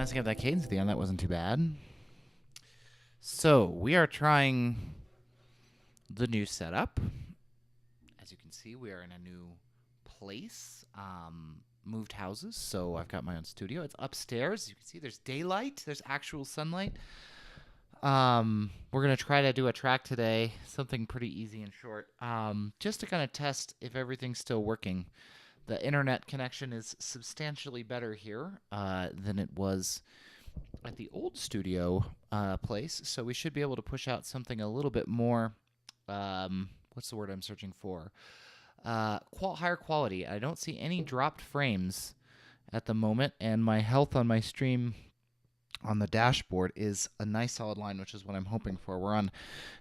messing up that cadence at the end. That wasn't too bad. So we are trying the new setup. As you can see, we are in a new place. Moved houses, so I've got my own studio. It's upstairs. You can see there's daylight. There's actual sunlight. We're going to try to do a track today, something pretty easy and short, just to kind of test if everything's still working. The internet connection is substantially better here than it was at the old studio place, so we should be able to push out something a little bit more, what's the word I'm searching for? Higher quality. I don't see any dropped frames at the moment, and my health on my stream on the dashboard is a nice solid line, which is what I'm hoping for. We're on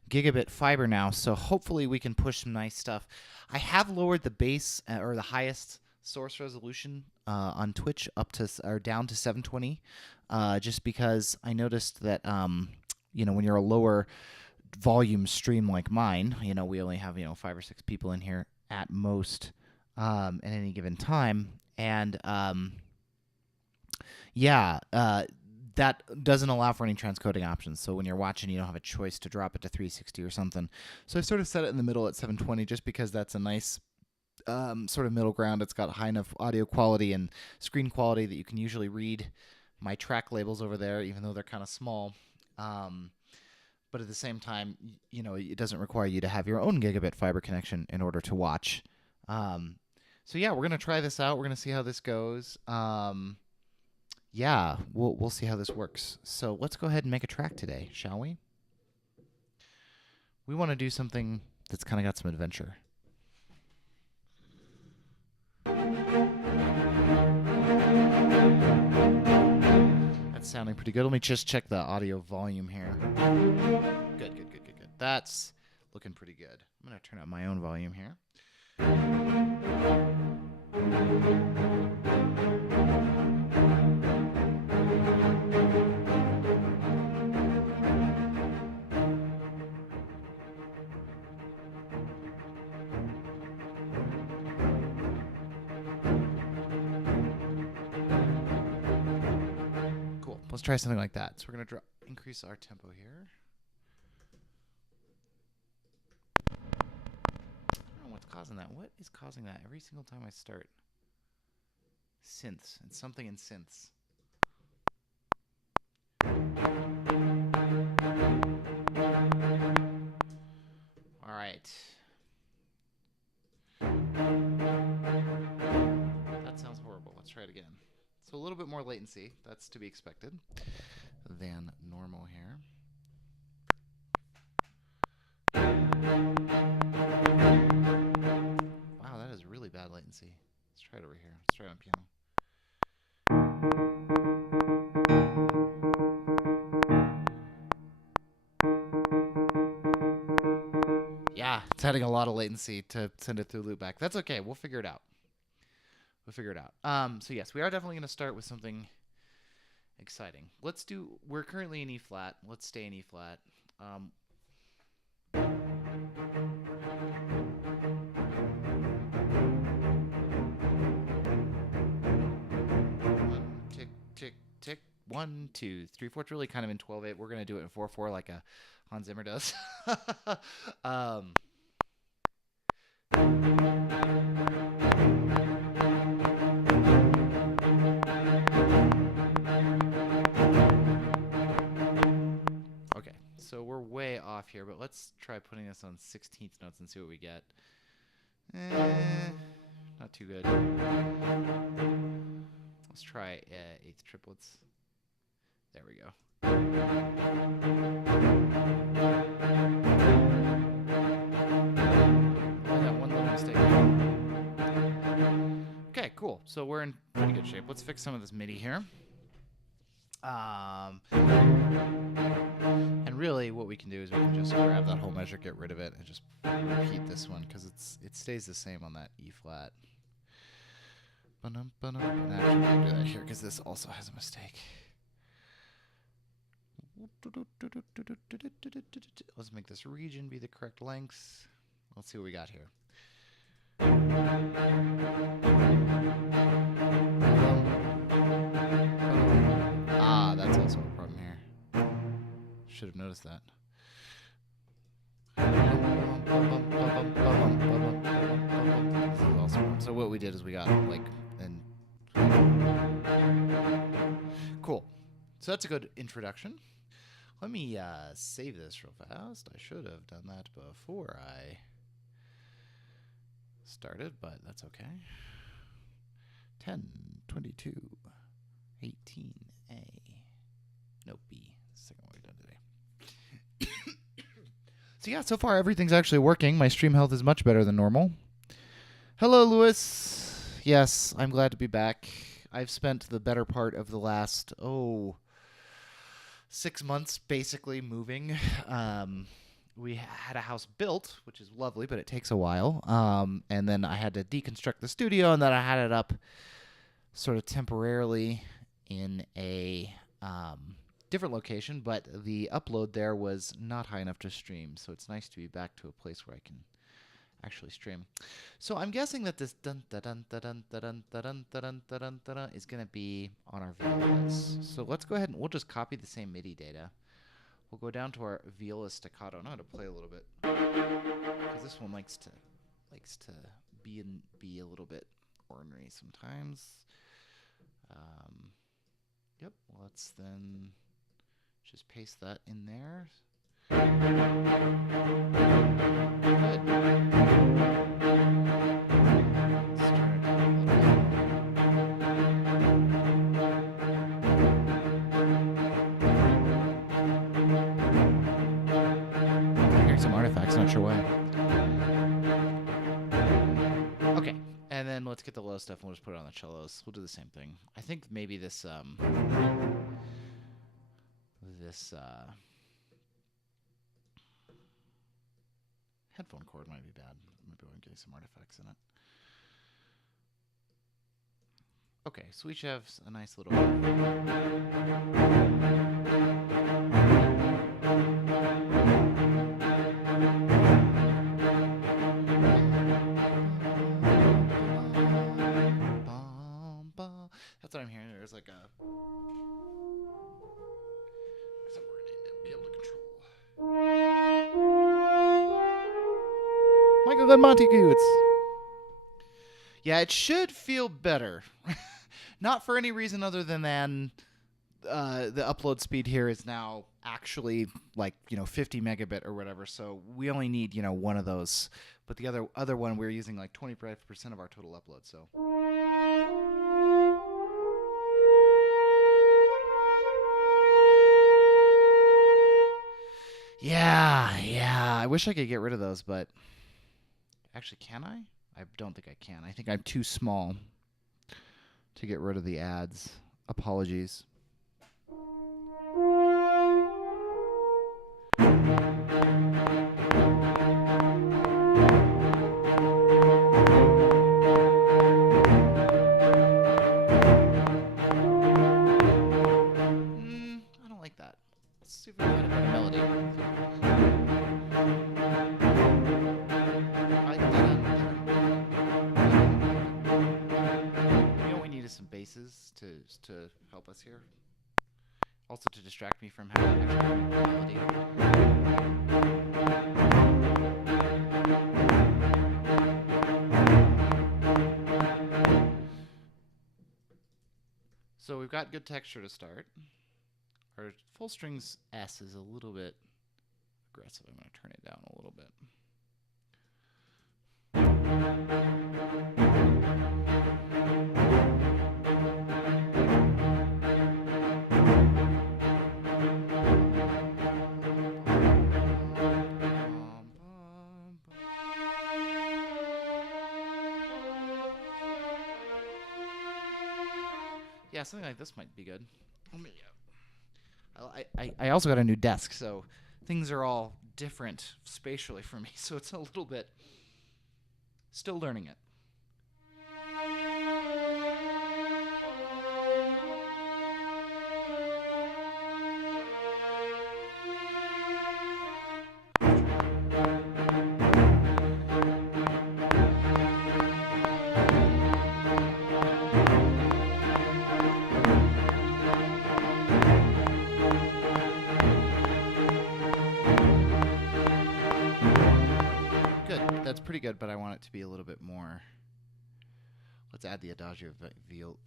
gigabit fiber now, so hopefully we can push some nice stuff. I have lowered the base or the highest source resolution on Twitch up to or down to 720, just because I noticed that when you're a lower volume stream like mine, we only have 5 or 6 people in here at most at any given time, and that doesn't allow for any transcoding options. So when you're watching, you don't have a choice to drop it to 360 or something. So I sort of set it in the middle at 720 just because that's a nice sort of middle ground. It's got high enough audio quality and screen quality that you can usually read my track labels over there, even though they're kind of small. But at the same time, it doesn't require you to have your own gigabit fiber connection in order to watch. So yeah, we're going to try this out. We're going to see how this goes. We'll see how this works. So let's go ahead and make a track today, shall we? We want to do something that's kind of got some adventure. That's sounding pretty good. Let me just check the audio volume here. Good. That's looking pretty good. I'm going to turn up my own volume here. Let's try something like that. So we're going to increase our tempo here. I don't know what's causing that. What is causing that every single time I start? Synths. It's something in synths. All right. That sounds horrible. Let's try it again. So a little bit more latency, that's to be expected, than normal here. Wow, that is really bad latency. Let's try it over here. Let's try it on piano. Yeah, it's adding a lot of latency to send it through loopback. That's okay. We'll figure it out. So yes, we are definitely going to start with something exciting. We're currently in E flat. Let's stay in E flat. Tick, tick, tick. 1, 2, 3, 4. It's really kind of in 12/8. We're going to do it in 4/4 like Hans Zimmer does. So we're way off here, but let's try putting this on 16th notes and see what we get. Not too good. Let's try 8th triplets. There we go. I got one little mistake. Okay, cool. So we're in pretty good shape. Let's fix some of this MIDI here. And really what we can do is we can just grab that whole measure, get rid of it, and just repeat this one because it stays the same on that E flat. And actually I'm going to do that here because this also has a mistake. Let's make this region be the correct length. Let's see what we got here. should have noticed that. This is awesome. So what we did is we got like and cool. So that's a good introduction. Let me save this real fast. I should have done that before I started, but that's okay. 10, 22, 18A. No, B. Second one we've done today. So yeah, so far everything's actually working. My stream health is much better than normal. Hello, Lewis. Yes, I'm glad to be back. I've spent the better part of the last, 6 months basically moving. We had a house built, which is lovely, but it takes a while. And then I had to deconstruct the studio, and then I had it up sort of temporarily in a different location, but the upload there was not high enough to stream, so it's nice to be back to a place where I can actually stream. So I'm guessing that this dun dun dun dun dun dun dun dun dun is going to be on our violas. So let's go ahead and we'll just copy the same MIDI data. We'll go down to our viola staccato. I'm going to play a little bit because this one likes to be a little bit ornery sometimes. Yep. Let's then just paste that in there. Good. I'm hearing some artifacts, not sure why. Okay, and then let's get the low stuff and we'll just put it on the cellos. We'll do the same thing. I think maybe this headphone cord might be bad. Maybe I'm getting some artifacts in it. Okay, so we each have a nice little... That's what I'm hearing. There's like a... Something we're going to be able to control. Michael and Monty Goods. Yeah, it should feel better. Not for any reason other than the upload speed here is now actually like 50 megabit or whatever. So we only need one of those. But the other one we're using like 25% of our total upload. So. Yeah. I wish I could get rid of those, but actually, can I? I don't think I can. I think I'm too small to get rid of the ads. Apologies. I don't like that. Let's see if we can get a better melody. Some basses to help us here. Also to distract me from having actual melody. So we've got good texture to start. Our full strings S is a little bit aggressive. I'm going to turn it down a little bit. Yeah, something like this might be good. I also got a new desk, so things are all different spatially for me, so it's a little bit still learning it. I pretty good, but I want it to be a little bit more. Let's add the adagio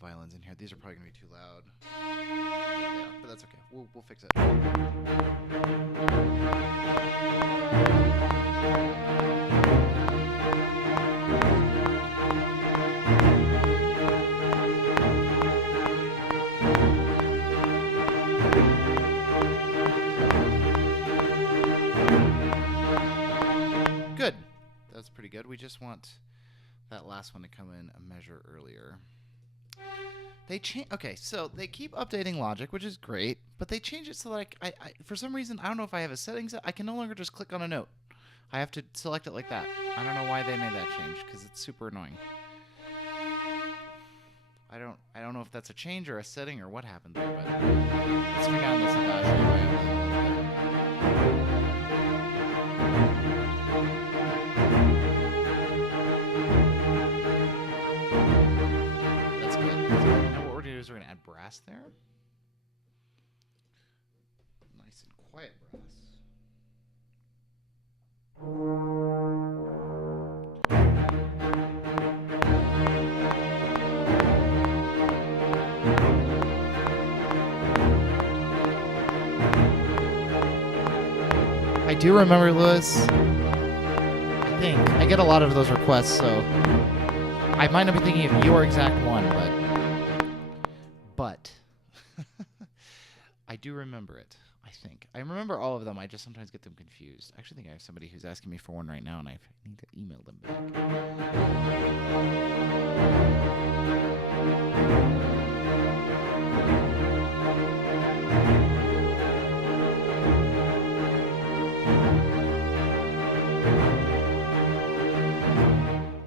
violins in here. These are probably going to be too loud. Yeah, they are, but that's okay. We'll fix it. Good. That's pretty good. We just want that last one to come in a measure earlier. They change. Okay, so they keep updating Logic, which is great, but they change it so like I for some reason I don't know if I have a settings. I can no longer just click on a note. I have to select it like that. I don't know why they made that change because it's super annoying. I don't know if that's a change or a setting or what happened there, but let's turn down this adagio. We're going to add brass there. Nice and quiet brass. I do remember, Lewis. I think I get a lot of those requests, so I might not be thinking of your exact one, but I do remember it, I think. I remember all of them. I just sometimes get them confused. I actually think I have somebody who's asking me for one right now, and I need to email them back.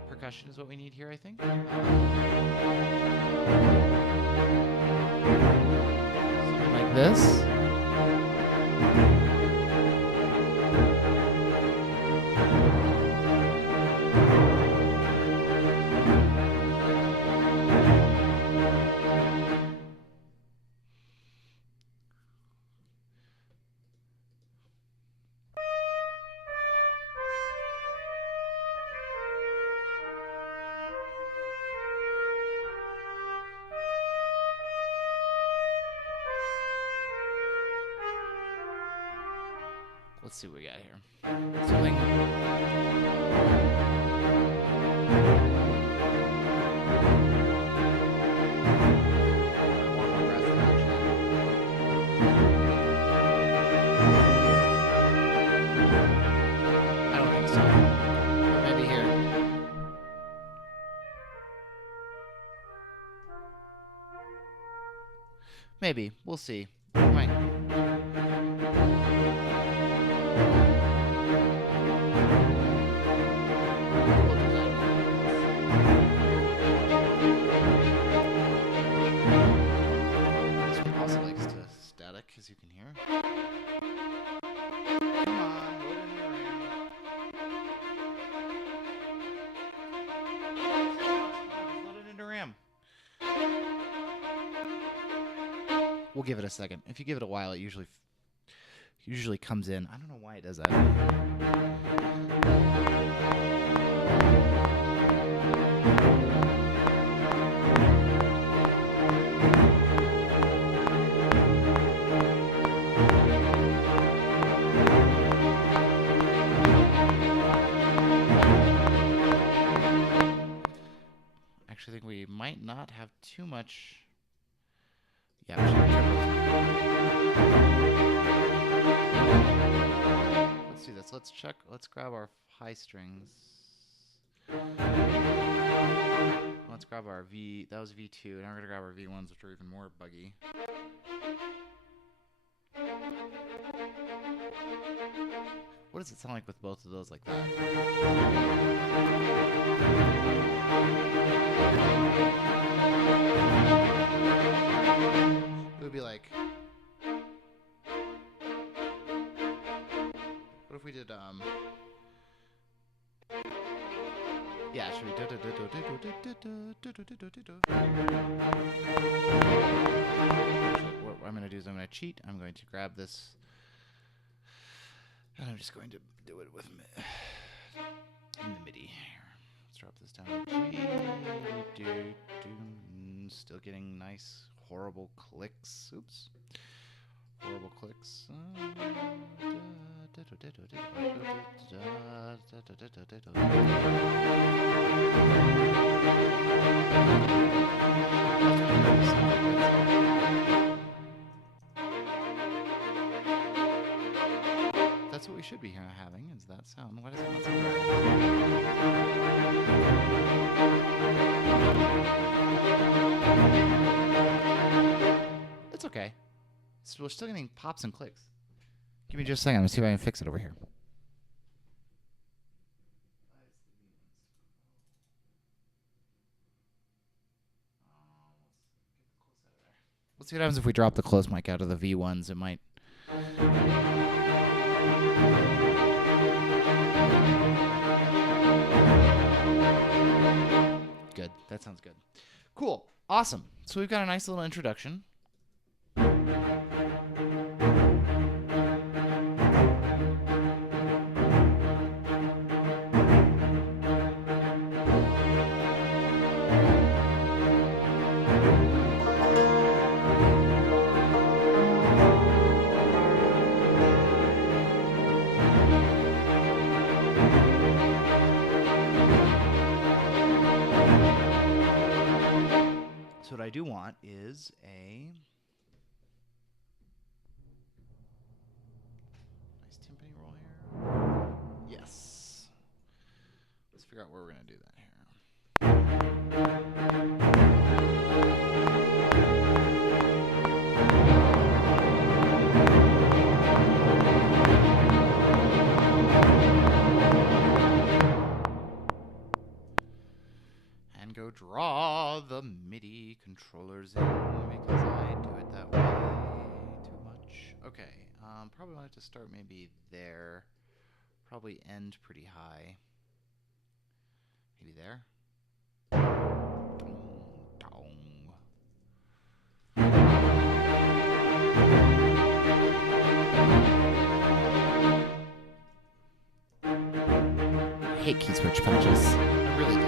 Percussion is what we need here, I think. Something like this. Let's see what we got here. Something. I don't think so. But maybe here. Maybe. We'll see. Might. As you can hear. Come on, load in your RAM. Load it into RAM. We'll give it a second. If you give it a while, it usually comes in. I don't know why it does that. I think we might not have too much. Yeah, we should be careful. Let's do this. Let's check. Let's grab our high strings. Let's grab our V. That was V2. Now we're gonna grab our V1s, which are even more buggy. What does it sound like with both of those like that? It would be like, what if we did yeah, should we what I'm going to do is I'm going to cheat. I'm going to grab this and I'm just going to do it with in the MIDI. Let's drop this down to G. Still getting nice, horrible clicks. Oops. Horrible clicks. That's what we should be having, is that sound. Why does it not sound right? It's okay. So we're still getting pops and clicks. Give me just a second. Let me see if I can fix it over here. Let's see what happens if we drop the close mic out of the V1s. It might. Good. That sounds good. Cool. Awesome. So we've got a nice little introduction. So what I do want is a nice timpani roll here. Yes. Let's figure out where we're going to do that here. And go draw the MIDI controllers in because I do it that way too much. Okay, probably want it to start maybe there. Probably end pretty high. Maybe there. I hate key switch patches. I really do.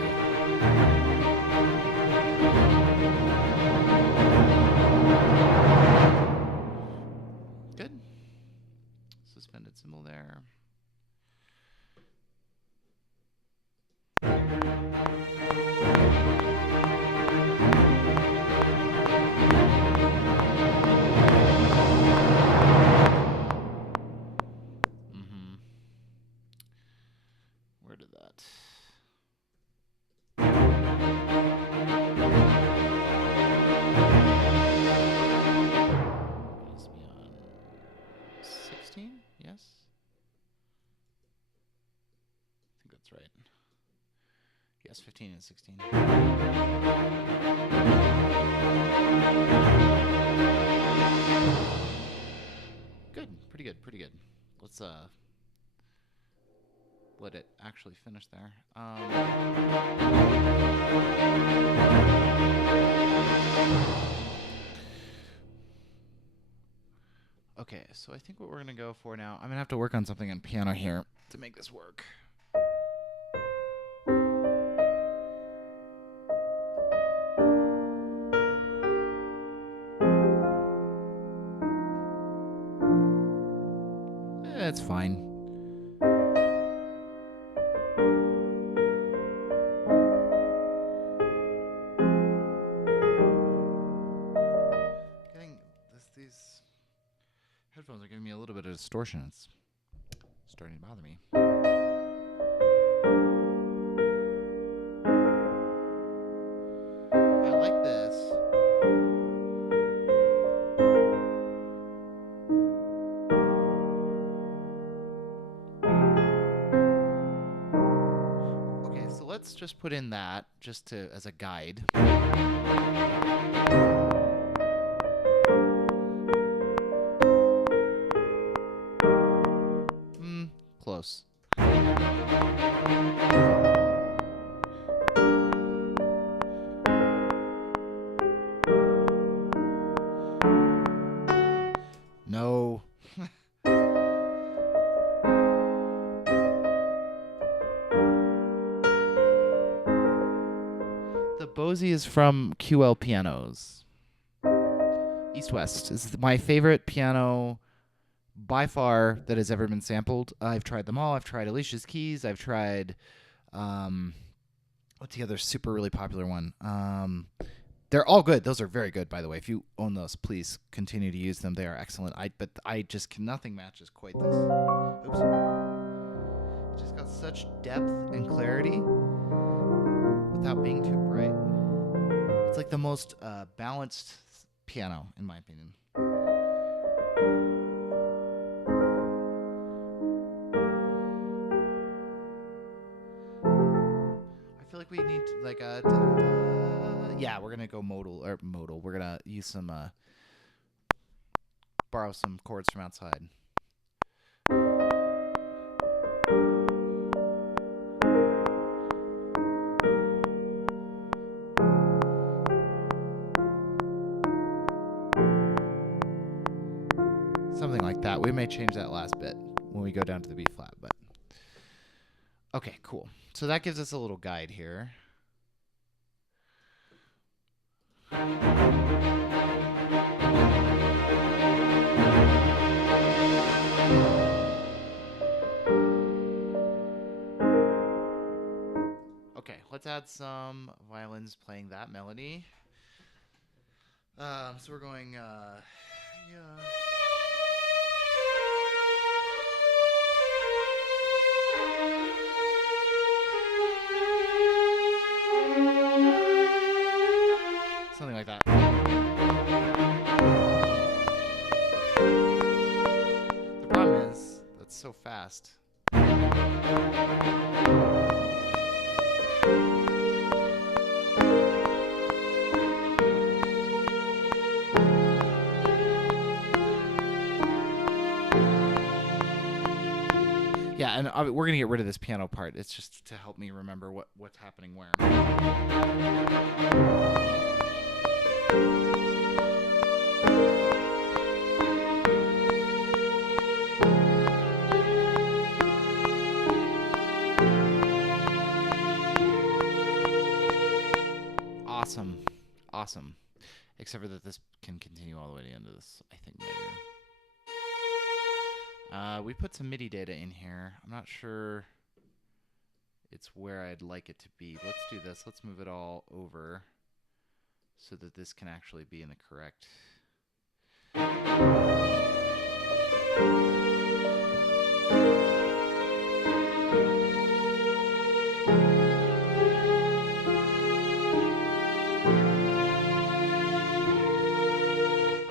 Good. Suspended cymbal there. Where did that? Must be on 16? Yes? I think that's right. Yes, 15 and 16. Good. Pretty good. Pretty good. Let's let it actually finish there. Okay, so I think what we're going to go for now, I'm going to have to work on something on piano here to make this work. It's fine. These headphones are giving me a little bit of distortion. It's starting to bother me. I like this. Okay, so let's just put in that just to as a guide. Close. No. Bose is from QL Pianos. East West is my favorite piano by far that has ever been sampled. I've tried them all. I've tried Alicia's Keys. I've tried, what's the other super really popular one? They're all good. Those are very good, by the way. If you own those, please continue to use them. They are excellent. But I just nothing matches quite this. Oops. Just got such depth and clarity without being too bright. It's like the most balanced piano, in my opinion. I feel like we need to, like a. Yeah, we're gonna go modal. We're gonna use some borrow some chords from outside. Something like that. We may change that last bit when we go down to the B flat, but okay, cool. So that gives us a little guide here. Okay, let's add some violins playing that melody. So we're going, yeah. Something like that. The problem is, that's so fast. Yeah, and we're going to get rid of this piano part. It's just to help me remember what's happening where. Awesome. Awesome. Except for that this can continue all the way to the end of this, I think, later. We put some MIDI data in here. I'm not sure it's where I'd like it to be. Let's do this. Let's move it all over so that this can actually be in the correct.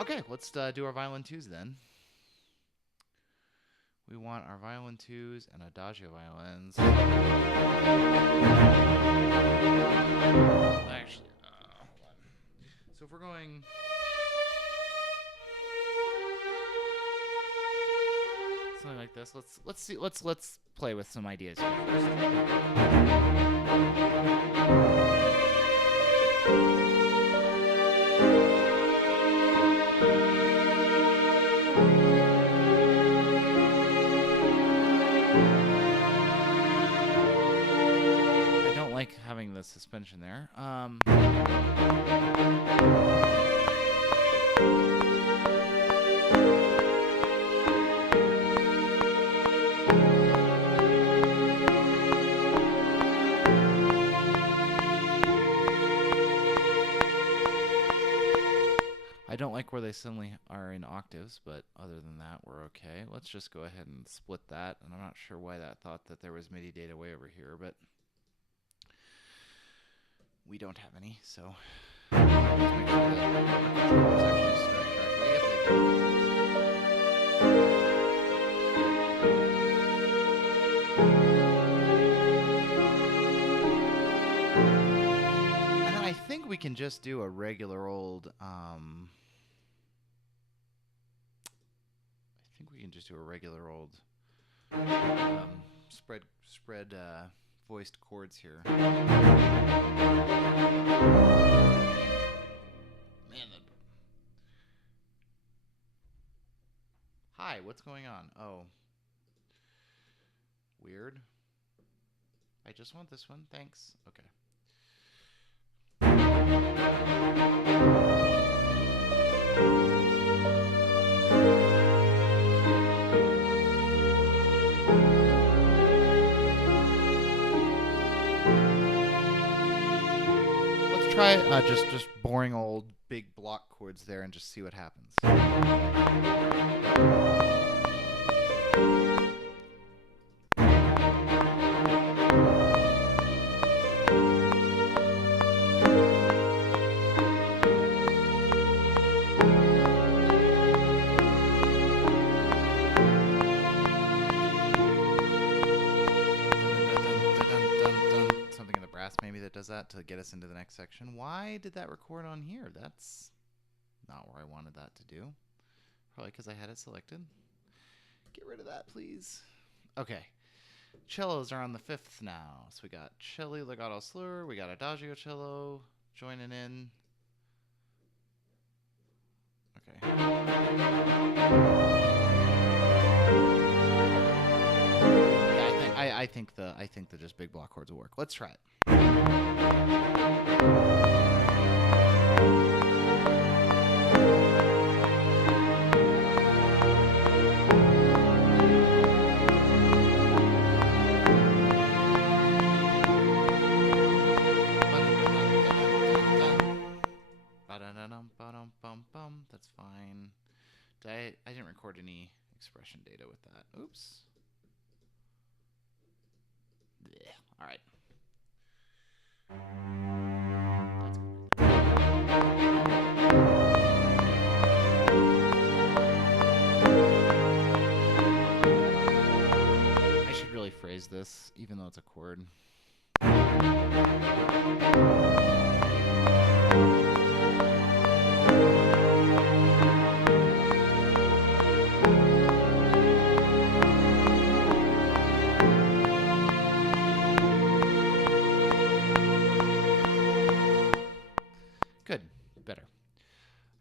Okay, let's do our violin twos then. We want our violin twos and adagio violins. Actually, hold on. So if we're going, something like this, let's see. Let's play with some ideas here first. Like having the suspension there. I don't like where they suddenly are in octaves, but other than that, we're okay. Let's just go ahead and split that. And I'm not sure why that thought that there was MIDI data way over here, but we don't have any, so let's make sure that our controllers actually start correctly. Yep, they do. And then I think we can just do a regular old, spread voiced chords here. Man, hi, what's going on? Oh. Weird. I just want this one. Thanks. Okay. Let's try just boring old big block chords there and just see what happens. Maybe that does that to get us into the next section. Why did that record on here? That's not where I wanted that to do. Probably because I had it selected. Get rid of that, please. Okay. Cellos are on the fifth now. So we got cello legato slur. We got adagio cello joining in. Okay. Yeah, I think the just big block chords will work. Let's try it. That's fine. I didn't record any expression data with that. Oops. Yeah. All right. I should really phrase this, even though it's a chord. Good, better.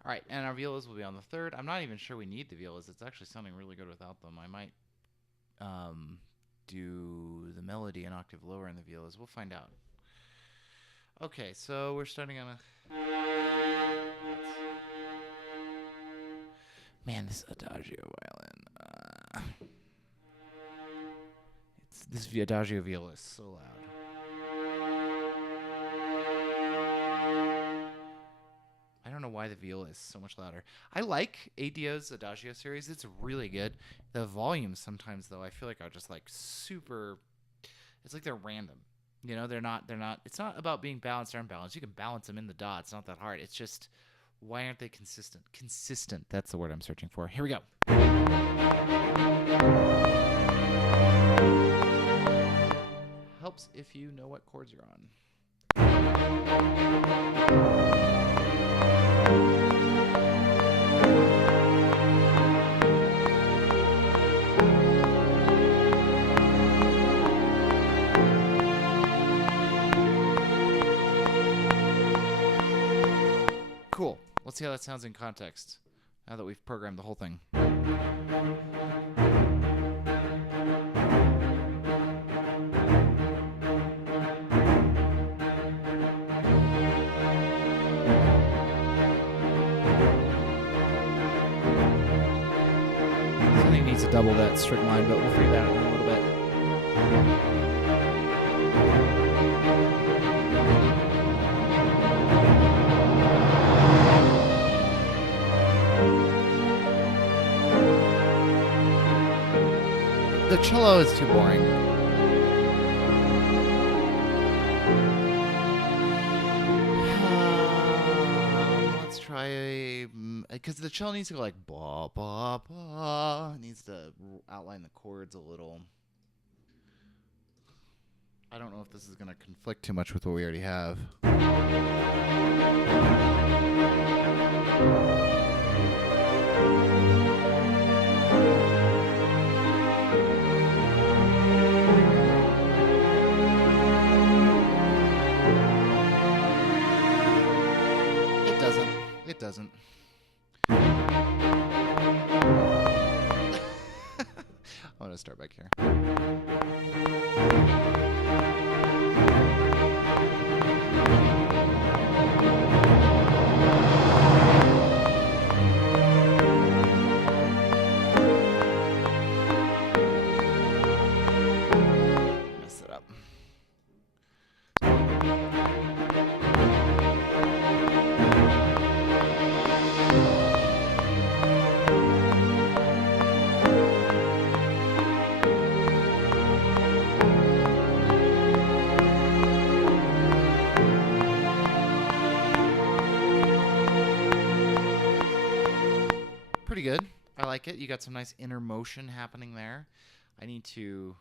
All right, and our violas will be on the third. I'm not even sure we need the violas. It's actually sounding really good without them. I might do the melody an octave lower in the violas. We'll find out. Okay, so we're starting on a... Man, this adagio violin. This adagio viola is so loud. I don't know why the viola is so much louder. I like ADO's Adagio series. It's really good. The volumes sometimes, though, I feel like are just like super... It's like they're random. You know, they're not... It's not about being balanced or unbalanced. You can balance them in the dot. It's not that hard. It's just... Why aren't they consistent? Consistent. That's the word I'm searching for. Here we go. Helps if you know what chords you're on. Cool. Let's see how that sounds in context, now that we've programmed the whole thing. I think it needs to double that strict line, but we'll figure that out in a little bit. The cello is too boring. Let's try, because the cello needs to go like ba ba ba. It needs to outline the chords a little. I don't know if this is going to conflict too much with what we already have. It doesn't. I'm going to start back here. setup. Pretty good. I like it. You got some nice inner motion happening there. I need to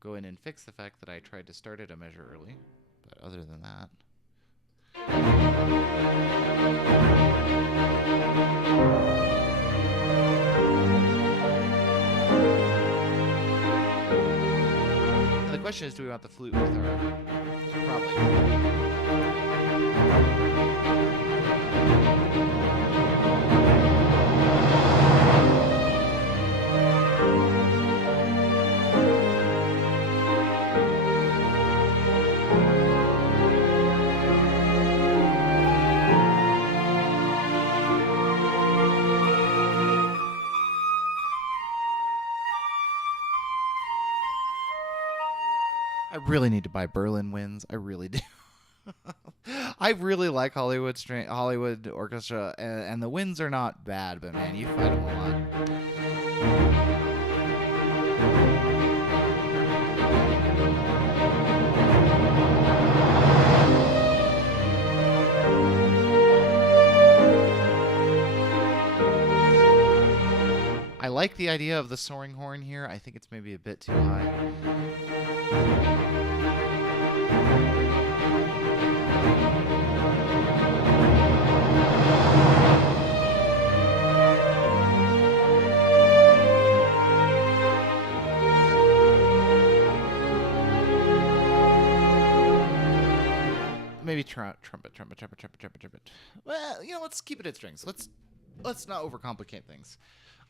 go in and fix the fact that I tried to start it a measure early. But other than that... And the question is, do we want the flute with our... Probably. I really need to buy Berlin winds. I really do. I really like Hollywood Orchestra, and the winds are not bad, but man, you fight them a lot. I like the idea of the soaring horn here. I think it's maybe a bit too high. Maybe trumpet. Well, let's keep it at strings. Let's not overcomplicate things.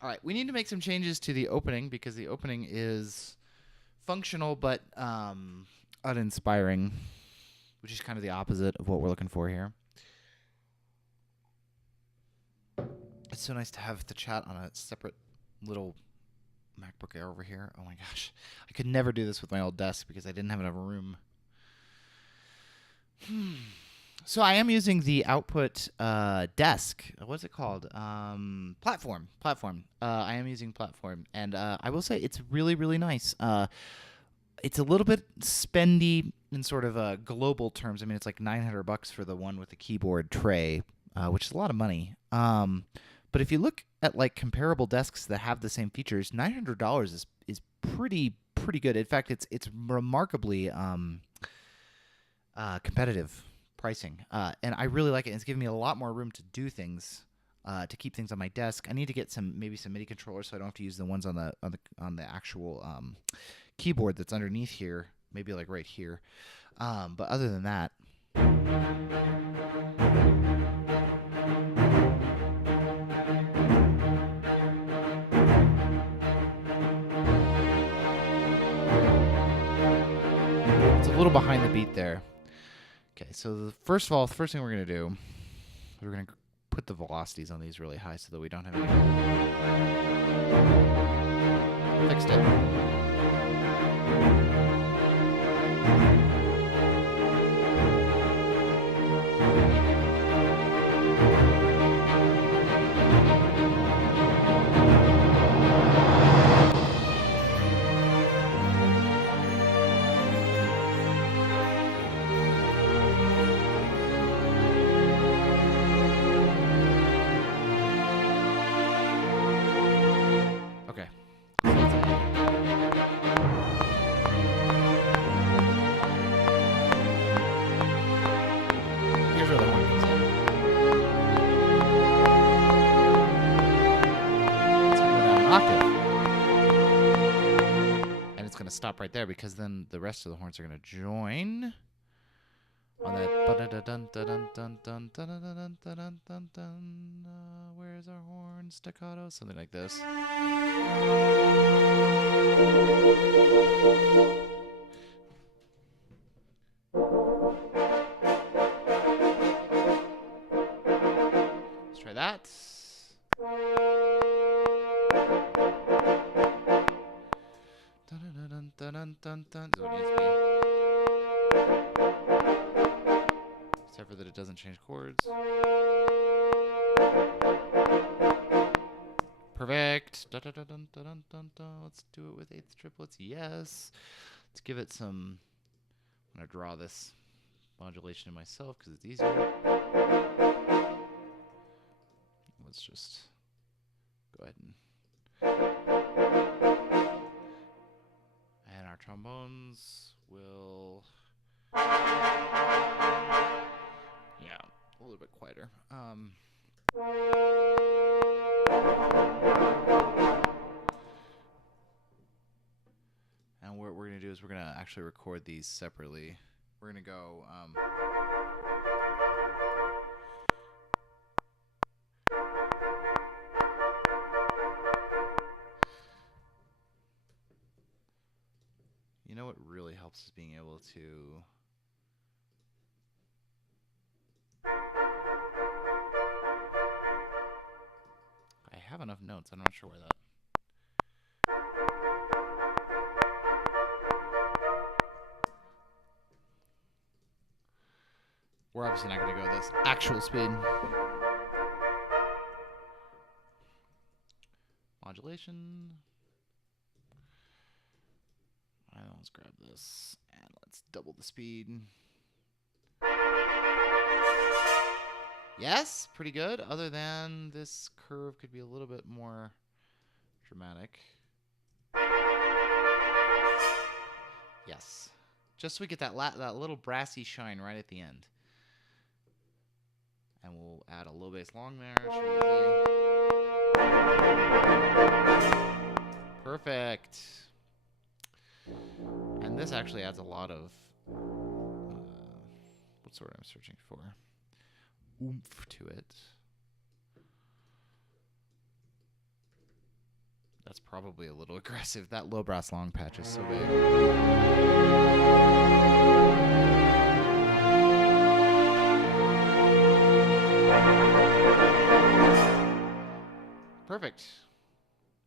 All right, we need to make some changes to the opening because the opening is functional but uninspiring, which is kind of the opposite of what we're looking for here. It's so nice to have the chat on a separate little MacBook Air over here. Oh my gosh. I could never do this with my old desk because I didn't have enough room. So I am using the output desk. What's it called? Platform. I am using Platform, and I will say it's really, really nice. It's a little bit spendy in sort of global terms. I mean, it's like $900 for the one with the keyboard tray, which is a lot of money. But if you look at like comparable desks that have the same features, $900 is pretty good. In fact, it's remarkably competitive pricing, and I really like it. It's giving me a lot more room to do things, to keep things on my desk. I need to get maybe some MIDI controllers so I don't have to use the ones on the actual keyboard that's underneath here, maybe like right here. But other than that, it's a little behind the beat there. Okay, so first thing we're going to do, we're going to put the velocities on these really high so that we don't have any... Fixed it. Stop right there because then the rest of the horns are going to join on that. Where's our horn staccato? Something like this. Let's try that. Dun, dun, dun, dun, dun, dun, dun. Is what it needs to be. Except for that it doesn't change chords. Perfect. Dun, dun, dun, dun, dun, dun, dun. Let's do it with eighth triplets. Yes. Let's give it some. I'm going to draw this modulation in myself because it's easier. Let's just go ahead and our trombones will, yeah, a little bit quieter. And what we're going to do is we're going to actually record these separately. We're going to go you know what really helps is being able to I have enough notes. I'm not sure where that. We're obviously not going to go this actual speed. Modulation. And let's grab this and let's double the speed. Yes, pretty good. Other than this curve could be a little bit more dramatic. Yes. Just so we get that little brassy shine right at the end. And we'll add a low bass long there. Perfect. And this actually adds a lot of what's the word I'm searching for? Oomph to it. That's probably a little aggressive. That low brass long patch is so big. Perfect.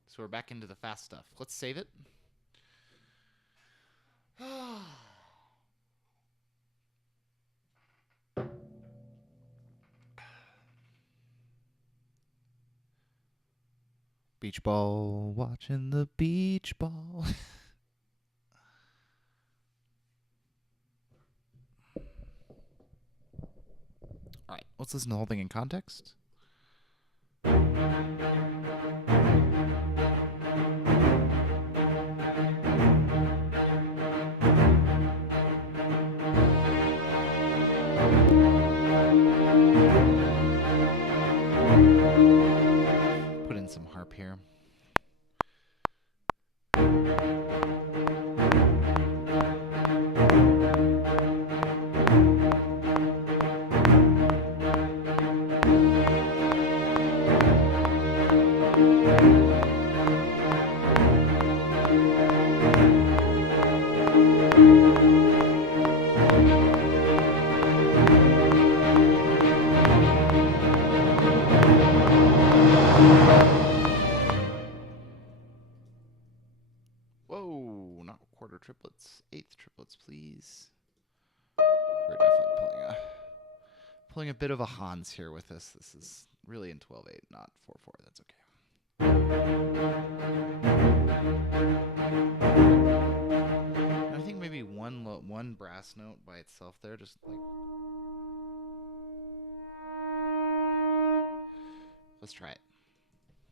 So we're back into the fast stuff. Let's save it. Beach ball, watching the beach ball. All right, let's listen to the whole thing in context. Put in some harp here. Whoa, not quarter triplets. Eighth triplets, please. We're definitely pulling a bit of a Hans here with this. This is really in 12/8, not 4/4. That's okay. And I think maybe one brass note by itself there, just like. Let's try it.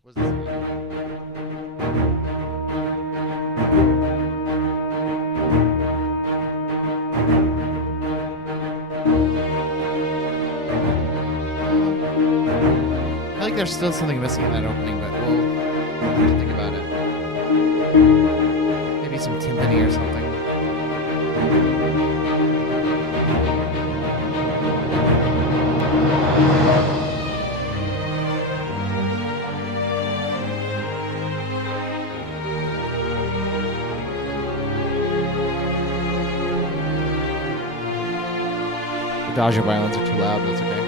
What does this mean? I think there's still something missing in that opening, but we'll have to think about it. Maybe some timpani or something. Adagio violins are too loud, that's okay.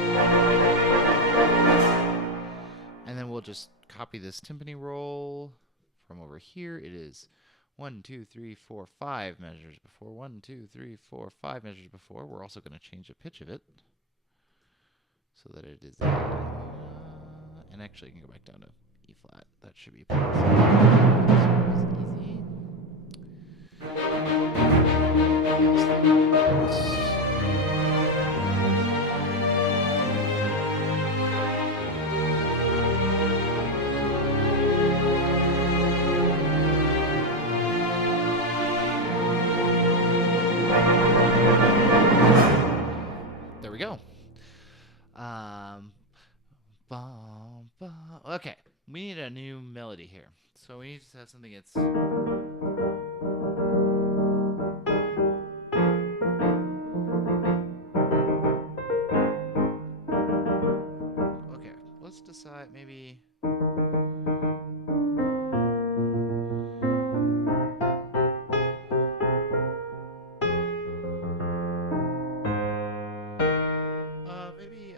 And then we'll just copy this timpani roll from over here. It is 1, 2, 3, 4, 5 measures before. 1, 2, 3, 4, 5 measures before. We're also going to change the pitch of it so that it is. And actually, you can go back down to E flat. That should be pretty easy. There we go. Okay, we need a new melody here. So we need to have something that's. Okay, let's decide maybe. Maybe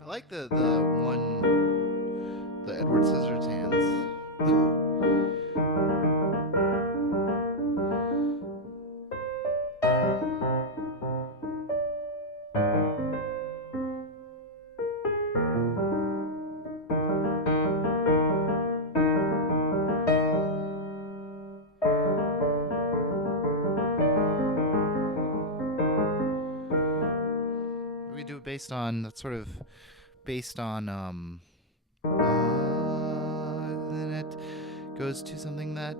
I like the Edward Scissorhands. We do it based on that's sort of based on then it goes to something that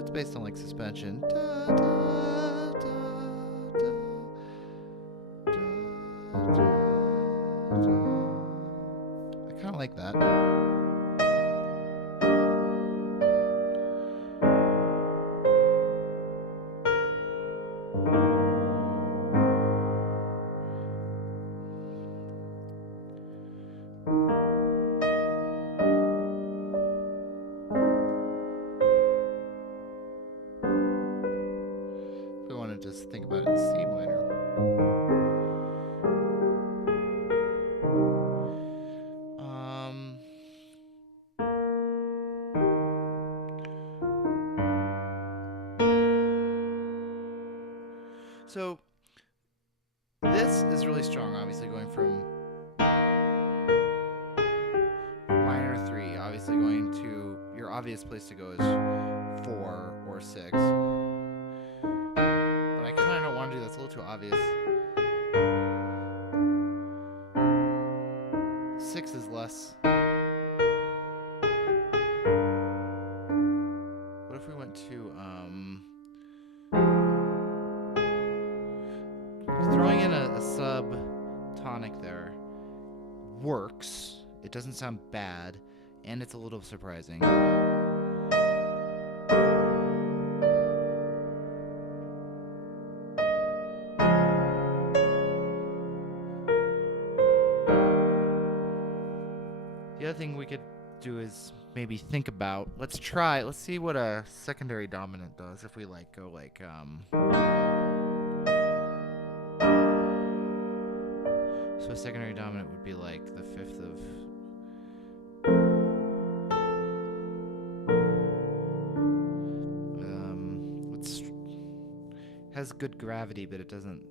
it's based on like suspension. I kind of like that. We want to just think about it in C minor. So this is really strong, obviously going from minor 3, obviously going to your obvious place to go is 4 or 6. But I kind of don't want to do that, it's a little too obvious. 6 is less. What if we went to throwing in a subtonic there works. It doesn't sound bad, and it's a little surprising. The other thing we could do is maybe think about, let's see what a secondary dominant does if we like go like so a secondary dominant would be like the 5th of has good gravity, but it doesn't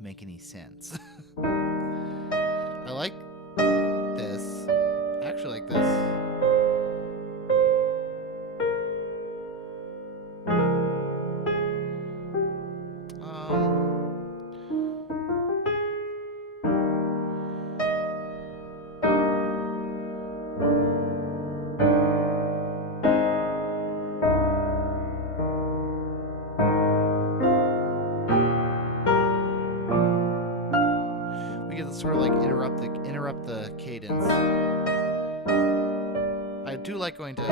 make any sense. I like this. I actually like this. sort of like interrupt the cadence. I do like going to.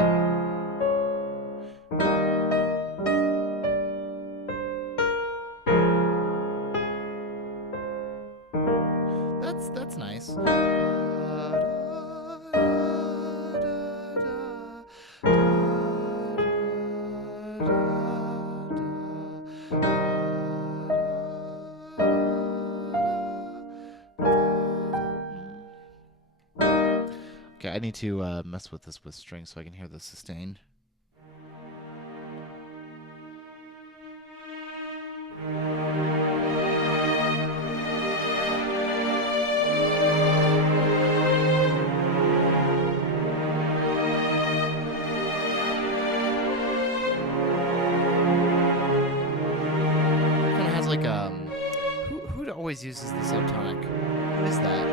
That's nice. Okay, I need to mess with this with strings so I can hear the sustain. Kind of has like who always uses the subtonic? What is that?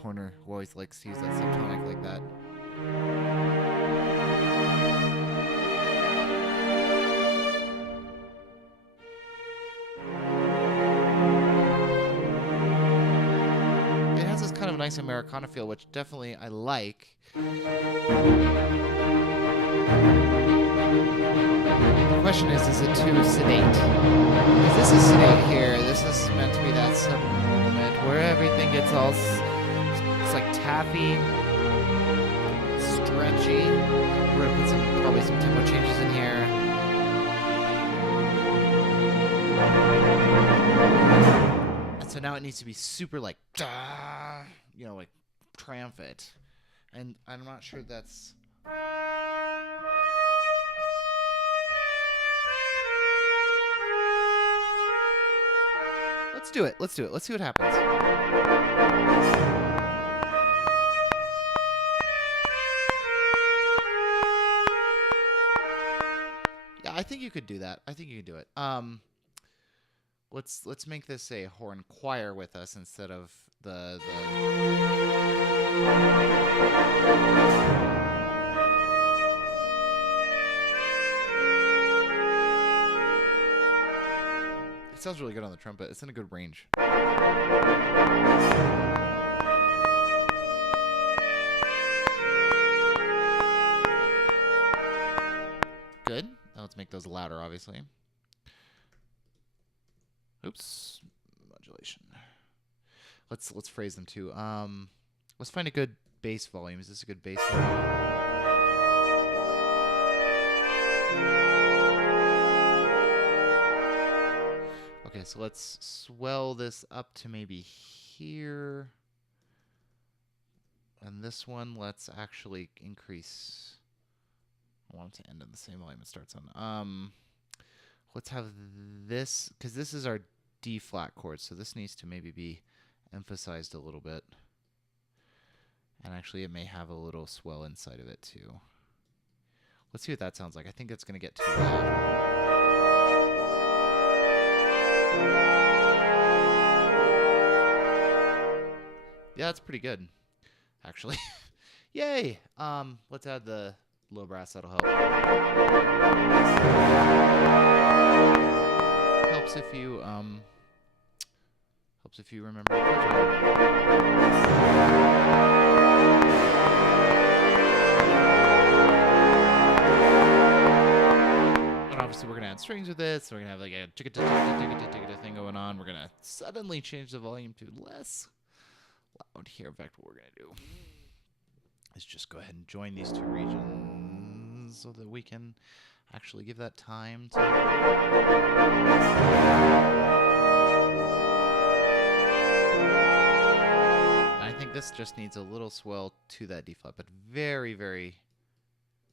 Horner, who always likes to use that subtonic like that. It has this kind of nice Americana feel, which definitely I like. The question is it too sedate? Because this is sedate here. This is meant to be that sub-moment where everything gets all... It's like taffy, stretchy. We're gonna put probably some tempo changes in here. And so now it needs to be super like, like triumphant. And I'm not sure that's. Let's do it. Let's see what happens. I think you could do that. I think you could do it. Let's make this a horn choir with us instead of the. It sounds really good on the trumpet. It's in a good range. Good. Now let's make those louder, obviously. Oops. Modulation. Let's phrase them too. Let's find a good bass volume. Is this a good bass volume? Okay, so let's swell this up to maybe here. And this one, let's actually increase. I want it to end on the same volume it starts on. Let's have this, because this is our D flat chord, so this needs to maybe be emphasized a little bit. And actually, it may have a little swell inside of it too. Let's see what that sounds like. I think it's going to get too loud. Yeah, that's pretty good, actually. Yay! Let's add the low brass. That'll help. Helps if you remember. And obviously we're gonna add strings with this, so we're gonna have like a thing going on. We're gonna suddenly change the volume to less loud here. In fact, what we're gonna do is just go ahead and join these two regions so that we can actually give that time to. I think this just needs a little swell to that D flat, but very, very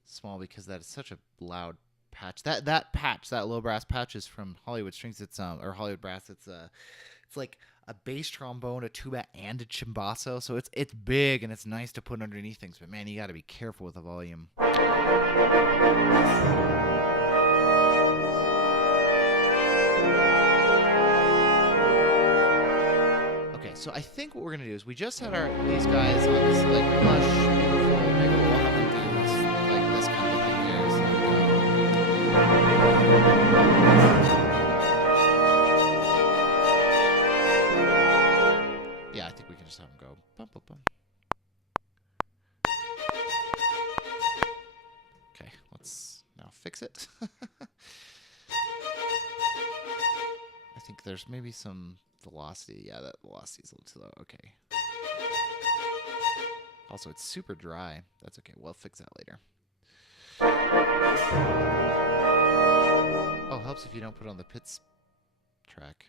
small because that is such a loud patch. That patch, that low brass patch, is from Hollywood Strings. It's or Hollywood Brass. It's like a bass trombone, a tuba, and a chimbasso. So it's big and it's nice to put underneath things. But man, you got to be careful with the volume. Okay, so I think what we're gonna do is we just had these guys on this like lush, beautiful. Maybe we'll have them do this, like this kind of thing here. So fix it. I think there's maybe some velocity. Yeah, that velocity is a little too low. Okay. Also, it's super dry. That's okay. We'll fix that later. Oh, helps if you don't put on the pits track.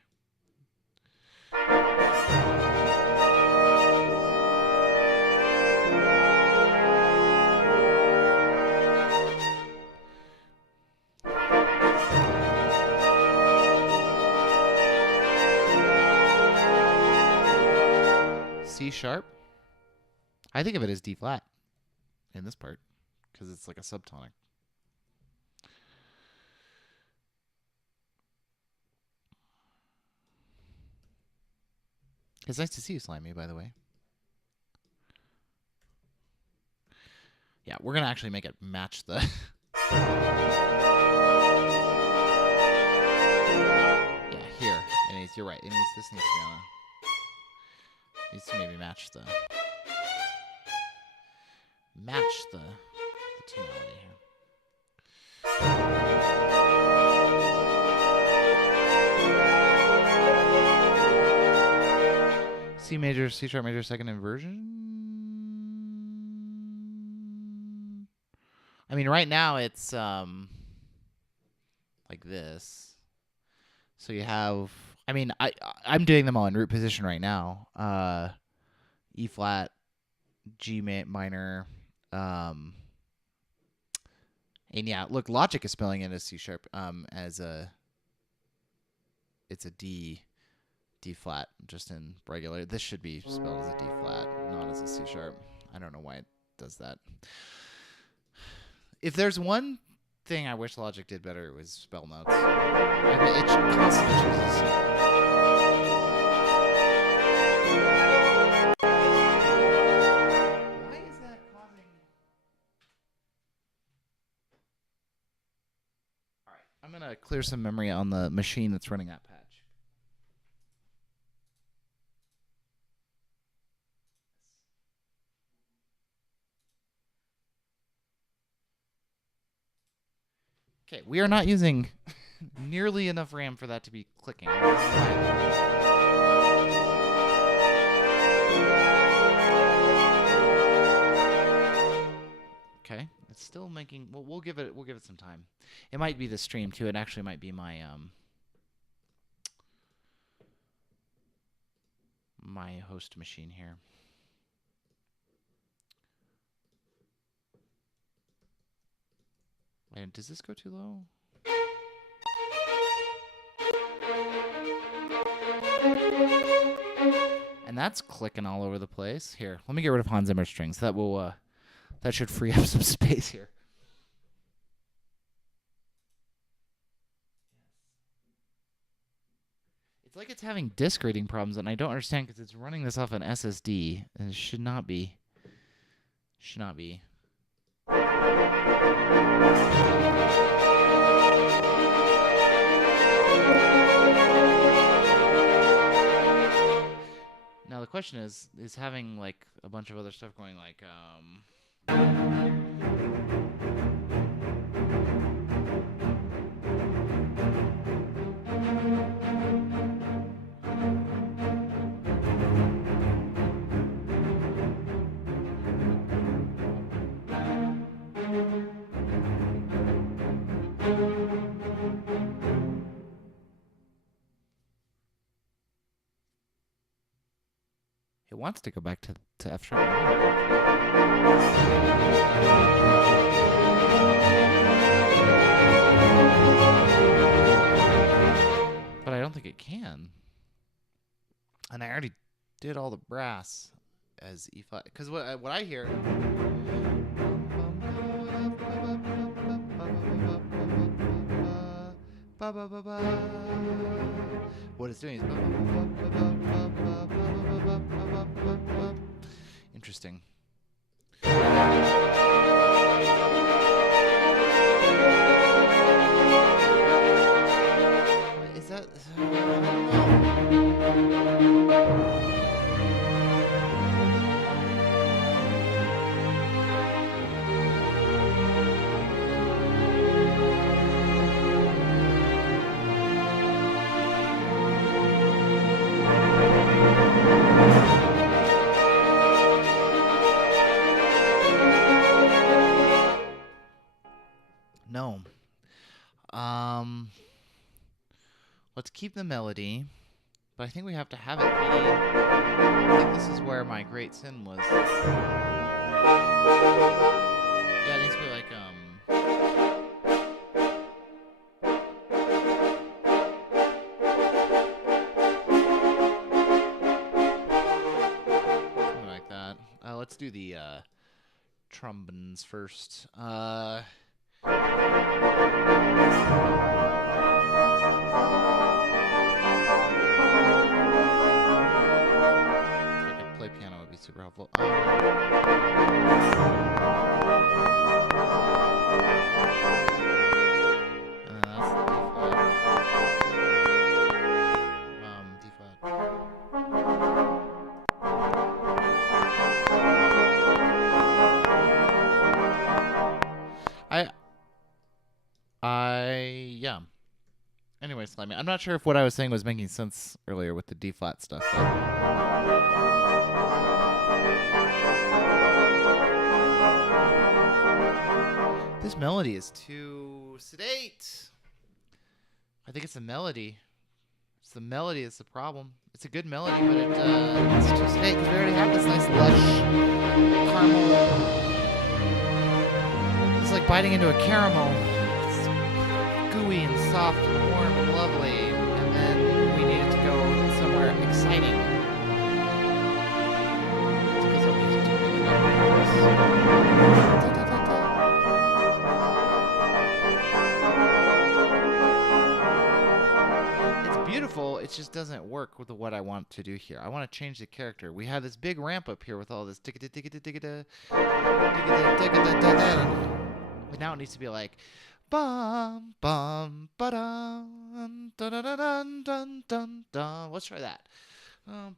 C sharp. I think of it as D flat in this part because it's like a subtonic. It's nice to see you, Slimy, by the way. Yeah, we're going to actually make it match the... Yeah, here. You're right. This needs to be on a... Needs to maybe match the tonality here. C major, C sharp major, second inversion. I mean, right now it's like this. So you have, I mean, I'm doing them all in root position right now. E flat, G minor, and yeah, look, Logic is spelling it as C sharp, it's a D flat, just in regular. This should be spelled as a D flat, not as a C sharp. I don't know why it does that. If there's one thing I wish Logic did better, it was spell notes. I mean, it constantly chooses. Why is that causing? All right, I'm gonna clear some memory on the machine that's running that patch. Okay, we are not using nearly enough RAM for that to be clicking. Okay, it's still making. Well, we'll give it some time. It might be the stream too. It actually might be my my host machine here. Wait, does this go too low? And that's clicking all over the place. Here, let me get rid of Hans Zimmer strings. That will that should free up some space here. It's like it's having disk rating problems, and I don't understand because it's running this off an SSD, and it should not be. Should not be. Now the question is having like a bunch of other stuff going like it wants to go back to F sharp. But I don't think it can. And I already did all the brass as E flat. Because what I hear. What it's doing is interesting. Is that Let's keep the melody, but I think we have to have it be. I think this is where my great sin was. Yeah, it needs to be like something like that. Let's do the trombones first. If I could play piano, it would be super helpful. That's the D flat. D flat. Yeah. Anyway, Slimy, I'm not sure if what I was saying was making sense earlier with the D flat stuff. This melody is too sedate. I think it's the melody. It's the melody that's the problem. It's a good melody, but it's too sedate because we already have this nice lush caramel. It's like biting into a caramel. It's gooey and soft and warm and lovely, and then we need it to go somewhere exciting. It's because our music took really good. Beautiful, it just doesn't work with what I want to do here. I want to change the character. We have this big ramp up here with all this but now it needs to be like bum bum ba-dum dun dun dun dun dun dun. Let's try that. Bum.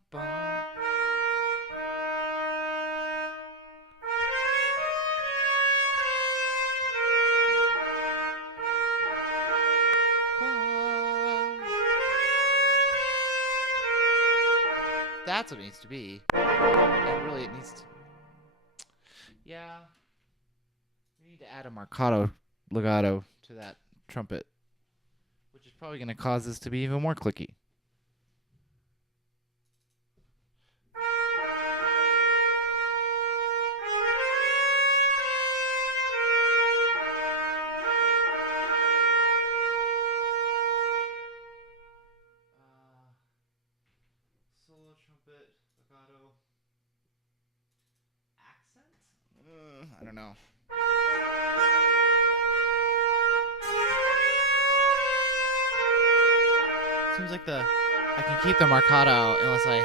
That's what it needs to be. And really, it needs to. Yeah. We need to add a marcato legato to that trumpet, which is probably going to cause this to be even more clicky. Solo trumpet legato accent? I don't know. Seems like I can keep the marcato unless I.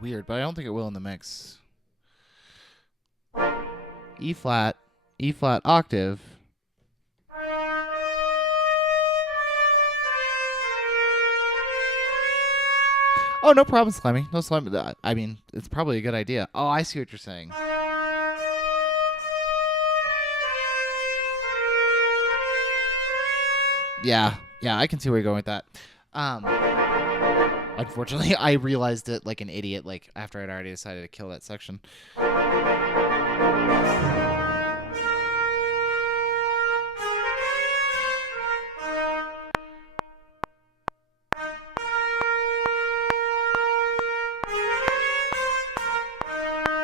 Weird, but I don't think it will in the mix. E flat octave. Oh, no problem, Slimy. No Slimy. I mean, it's probably a good idea. Oh, I see what you're saying. Yeah, I can see where you're going with that. Unfortunately, I realized it like an idiot, like after I'd already decided to kill that section.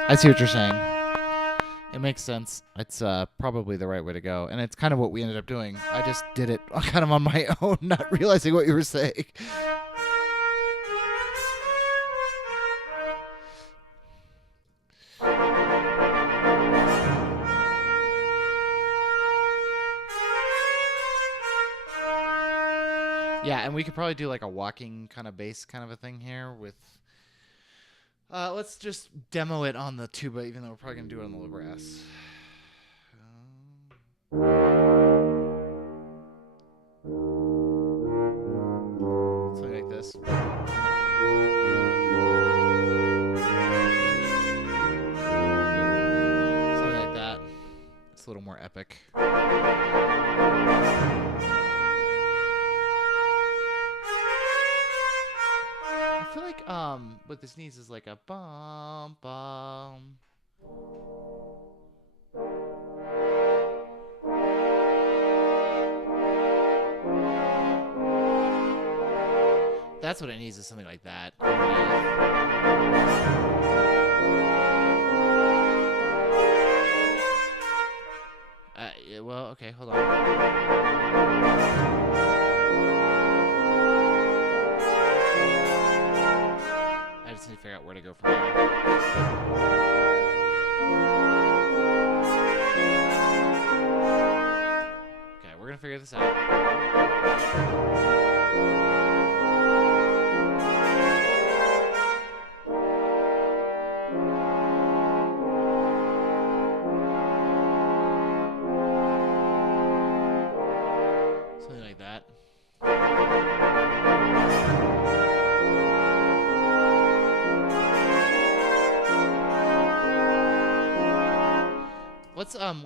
I see what you're saying. It makes sense. It's probably the right way to go, and it's kind of what we ended up doing. I just did it kind of on my own, not realizing what you were saying. Yeah, and we could probably do like a walking kind of bass kind of a thing here with. Let's just demo it on the tuba, even though we're probably gonna do it on the low brass. Something like this. epic. I feel like with the sneeze is like a bum bum. That's what it needs, is something like that. Yeah, well, okay, hold on. I just need to figure out where to go from there. Okay, we're gonna figure this out. Something like that.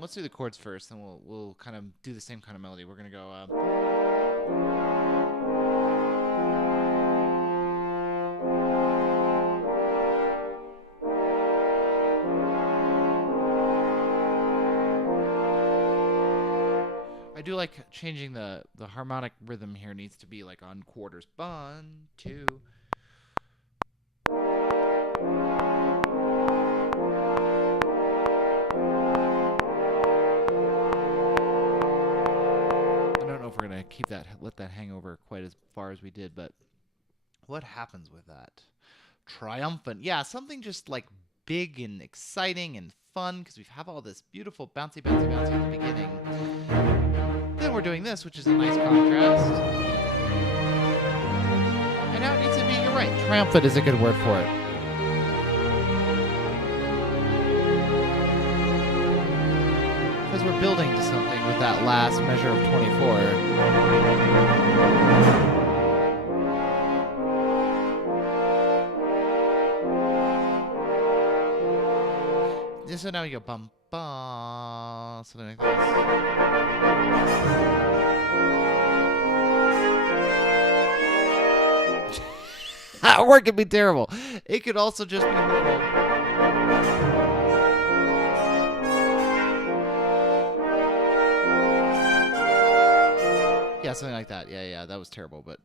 Let's do the chords first, and we'll kind of do the same kind of melody. We're gonna go. I do like changing the harmonic rhythm here. Needs to be like on quarters. 1, 2. We're gonna let that hang over quite as far as we did, but what happens with that? Triumphant. Yeah, something just like big and exciting and fun, because we have all this beautiful bouncy at the beginning. Then we're doing this, which is a nice contrast. And now it needs to be, you're right, triumphant is a good word for it. Because we're building to something with that last measure of 24. So now you go bum bum, something like this. Or it could be terrible. It could also just be horrible. Yeah, something like that. Yeah, that was terrible, but.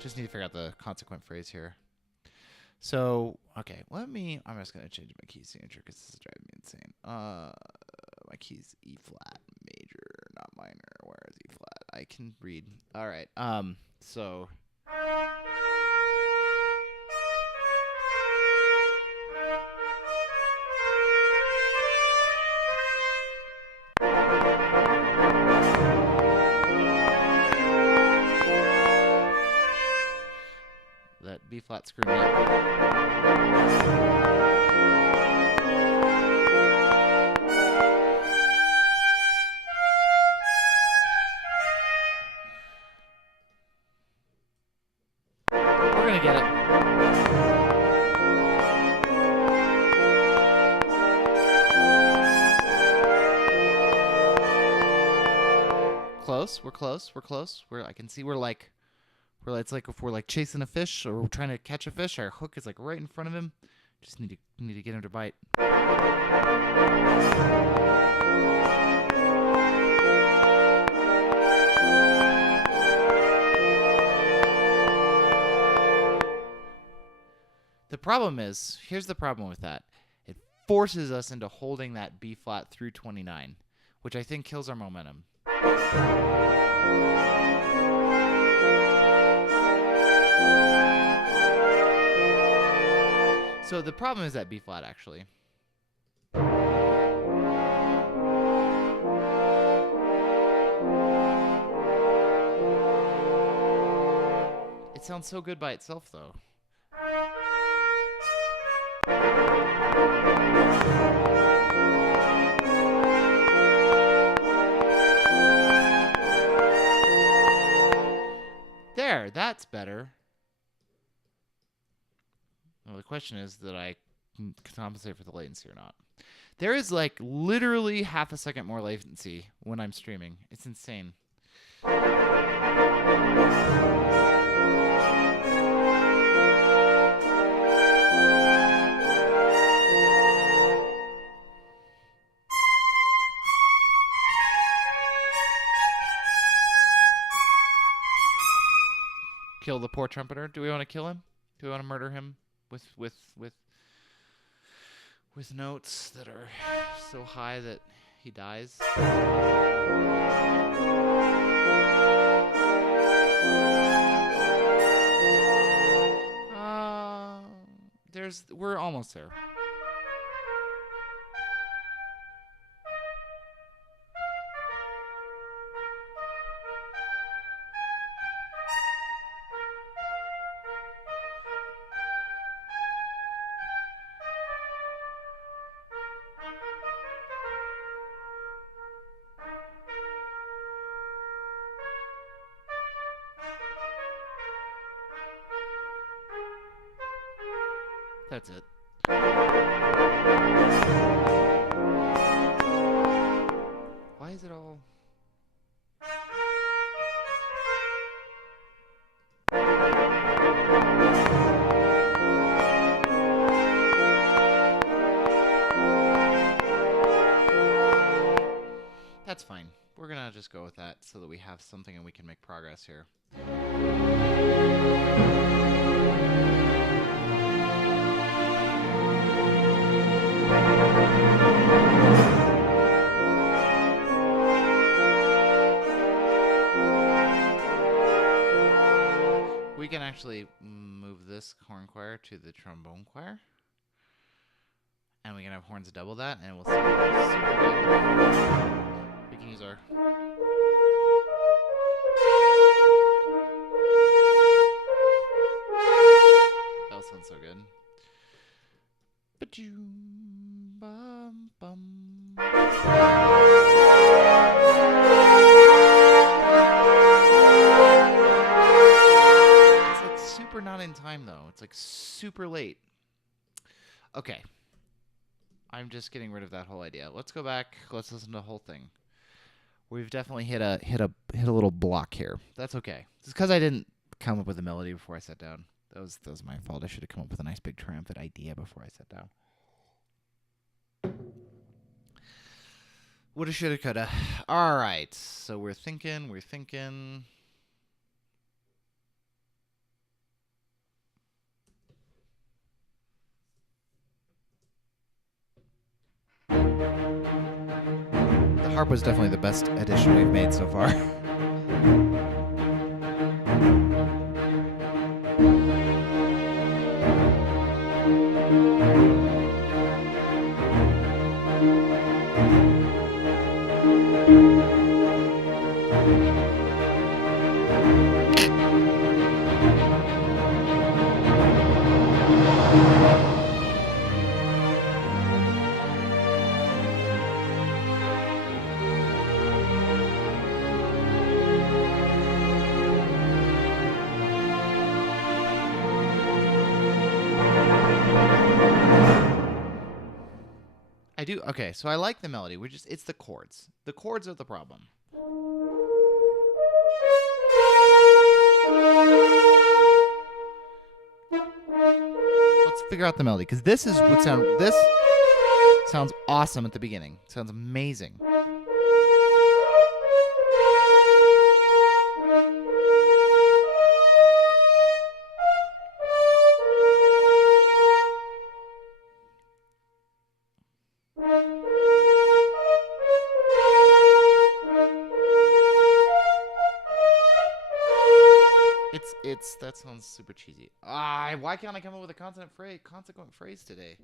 Just need to figure out the consequent phrase here. So, okay, I'm just going to change my key signature because this is driving me insane. My key's E flat major, not minor. Where is E flat? I can read. All right. So. That B flat screwed me up. We're gonna get it. Close. We're close. I can see it's like if we're like chasing a fish or we're trying to catch a fish, our hook is like right in front of him. Just need to get him to bite. The problem is, here's the problem with that. It forces us into holding that B flat through 29, which I think kills our momentum. So the problem is that B flat, actually. It sounds so good by itself, though. There, that's better. question is that I can compensate for the latency or not. There is like literally half a second more latency when I'm streaming. It's insane. Kill the poor trumpeter. Do we want to kill him? Do we want to murder him with notes that are so high that he dies? We're almost there. That's it. Why is it all... That's fine. We're going to just go with that so that we have something and we can make progress here. We can actually move this horn choir to the trombone choir. And we can have horns double that, and we'll see. We can use our... That'll sound so good. It's like super not in time, though. It's like super late. Okay. I'm just getting rid of that whole idea. Let's go back. Let's listen to the whole thing. We've definitely hit a little block here. That's okay. It's because I didn't come up with a melody before I sat down. That was my fault. I should have come up with a nice big triumphant idea before I sat down. Woulda, shoulda, coulda. All right. So we're thinking. The harp was definitely the best addition we've made so far. I do. Okay, so I like the melody. It's the chords. The chords are the problem. Let's figure out the melody, because this sounds awesome at the beginning. It sounds amazing. That sounds super cheesy. Why can't I come up with a consequent phrase today?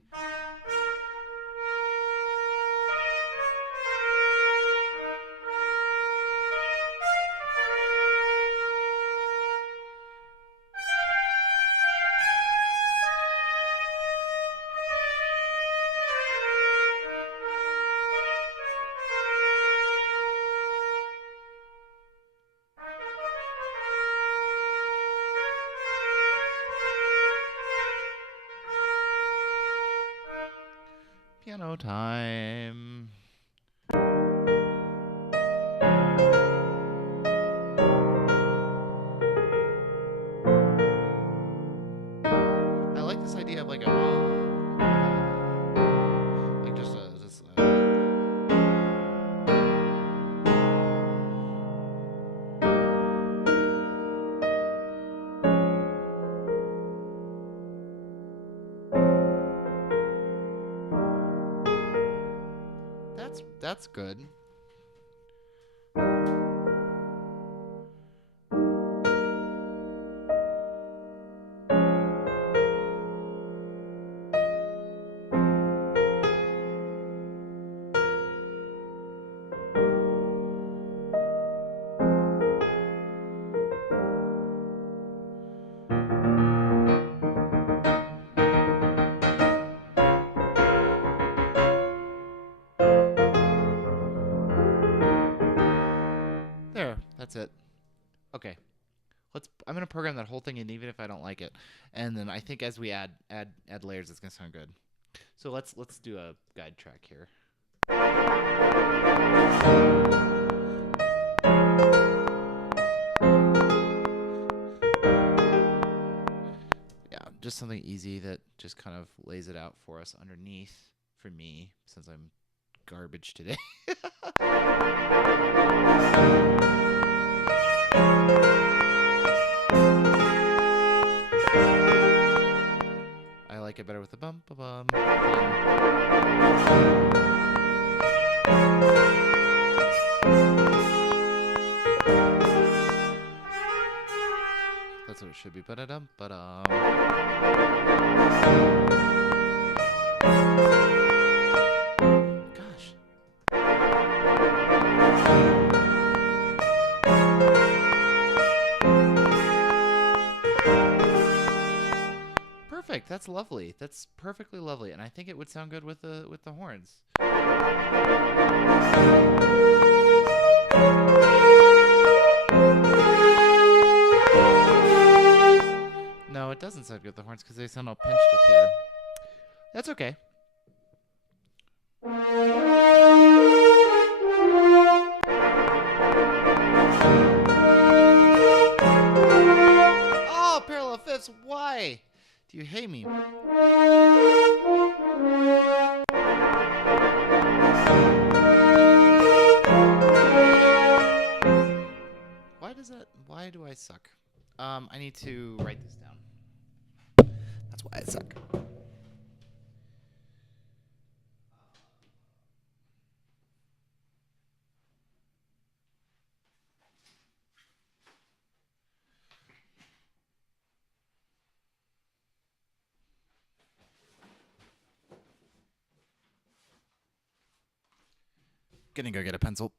Piano time. I like this idea of like a like just a that's good. There, that's it. Okay. I'm gonna program that whole thing in even if I don't like it. And then I think as we add layers it's gonna sound good. So let's do a guide track here. Yeah, just something easy that just kind of lays it out for us underneath for me since I'm garbage today. I like it better with the bum ba bum. That's what it should be. Ba-da-dum, ba-dum. Gosh. Perfect. That's lovely. That's perfectly lovely, and I think it would sound good with the horns. No, it doesn't sound good with the horns because they sound all pinched up here. That's okay. Oh, parallel fifths. Why do you hate me? Why do I suck? I need to write this down. That's why I suck. Gonna go get a pencil.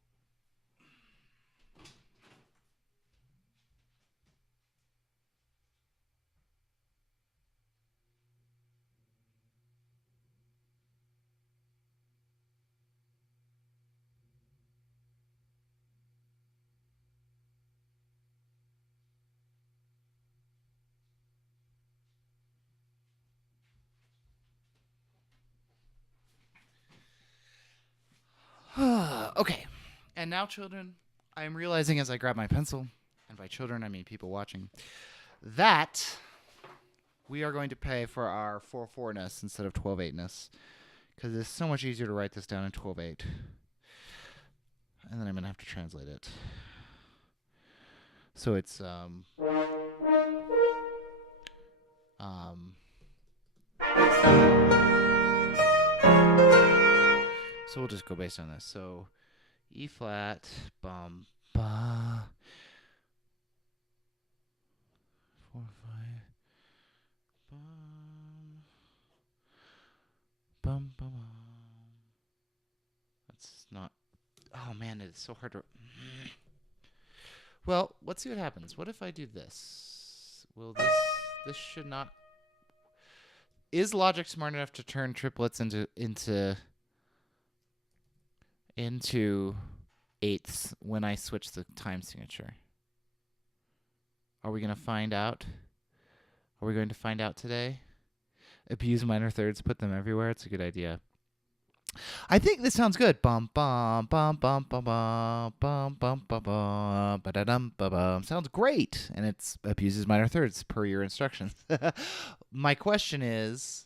Okay. And now, children, I am realizing as I grab my pencil, and by children I mean people watching, that we are going to pay for our 4/4-ness instead of 12/8-ness. Because it's so much easier to write this down in 12/8. And then I'm going to have to translate it. So it's so we'll just go based on this. So E flat, bum, ba, 4, 5, bum, bum, bum. That's not. Oh man, it's so hard to. Well, let's see what happens. What if I do this? Will this should not. Is Logic smart enough to turn triplets into eighths when I switch the time signature? Are we going to find out? Are we going to find out today? Abuse minor thirds, put them everywhere. It's a good idea. I think this sounds good. Bum bum bum bum bum bum bum bum bum bum ba dum ba bum. Sounds great, and it abuses minor thirds per your instructions. My question is,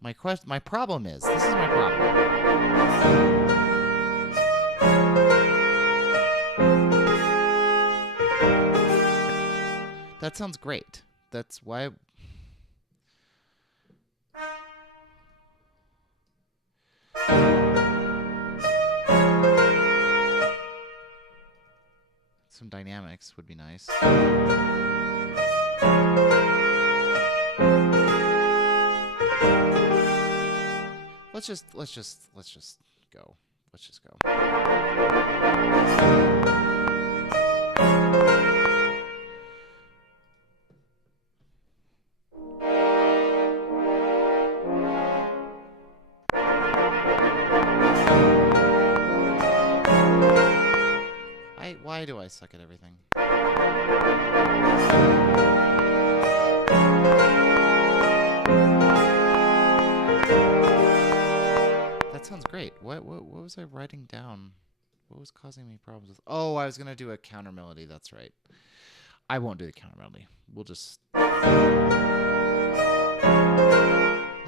my problem is, this is my problem. That sounds great. That's why. Some dynamics would be nice. Let's just go. Let's just go. Why do I suck at everything? That sounds great. What was I writing down? What was causing me problems with? Oh, I was gonna do a counter melody. That's right. I won't do the counter melody. We'll just.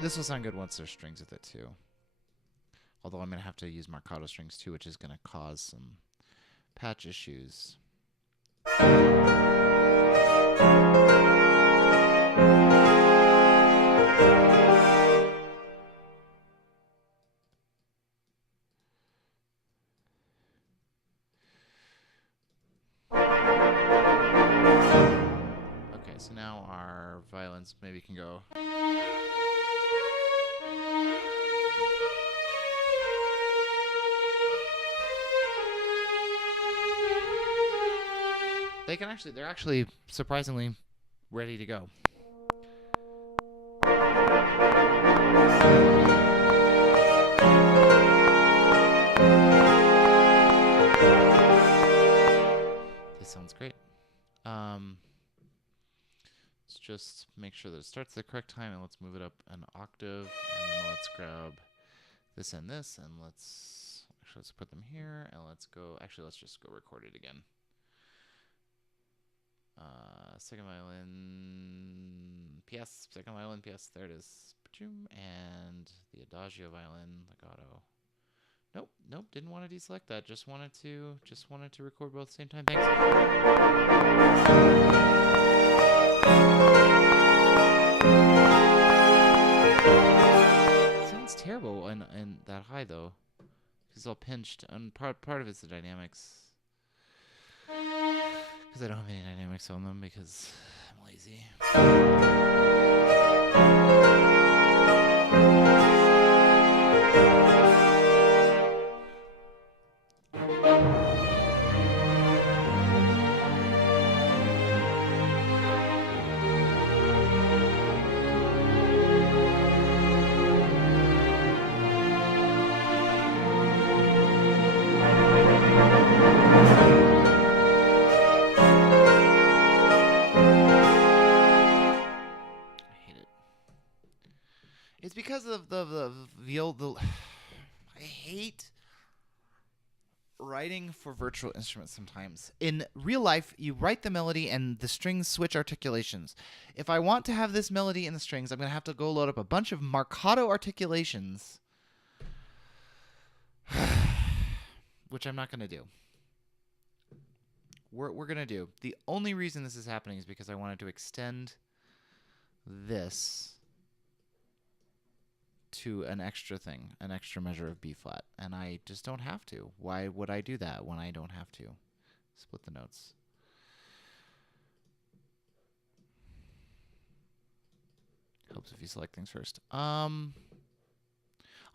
This will sound good once there's strings with it too. Although I'm gonna have to use Marcato strings too, which is gonna cause some patch issues. Okay, so now our violins maybe can go. They're actually surprisingly ready to go. This sounds great. Let's just make sure that it starts the correct time, and let's move it up an octave, and then let's grab this and this, and let's put them here, and let's just go record it again. Second violin, PS, second violin, PS, there it is. And the Adagio violin, legato. Nope, didn't want to deselect that. Just wanted to record both at the same time. Thanks. It sounds terrible and that high though. It's all pinched, and part of it's the dynamics. Because I don't have any dynamics on them because I'm lazy. It's because of the I hate writing for virtual instruments sometimes. In real life, you write the melody and the strings switch articulations. If I want to have this melody in the strings, I'm going to have to go load up a bunch of Marcato articulations, which I'm not going to do. We're going to do. The only reason this is happening is because I wanted to extend this to an extra thing, an extra measure of B flat, and I just don't have to. Why would I do that when I don't have to? Split the notes. Helps if you select things first. On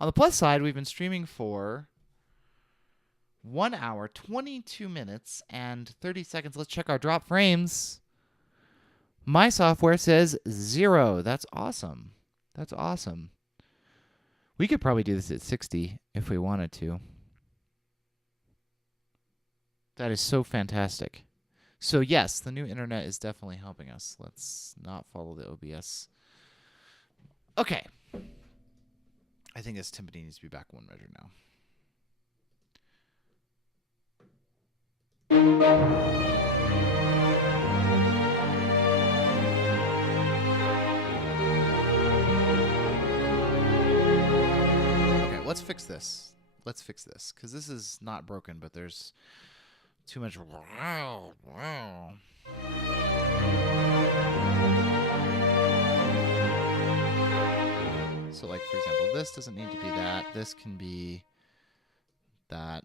the plus side, we've been streaming for 1 hour, 22 minutes, and 30 seconds. Let's check our drop frames. My software says 0. That's awesome. That's awesome. We could probably do this at 60 if we wanted to. That is so fantastic. So yes, the new internet is definitely helping us. Let's not follow the OBS. Okay. I think this timpani needs to be back one measure now. Okay, let's fix this. Let's fix this, because this is not broken, but there's too much. So, like, for example, this doesn't need to be that. This can be that.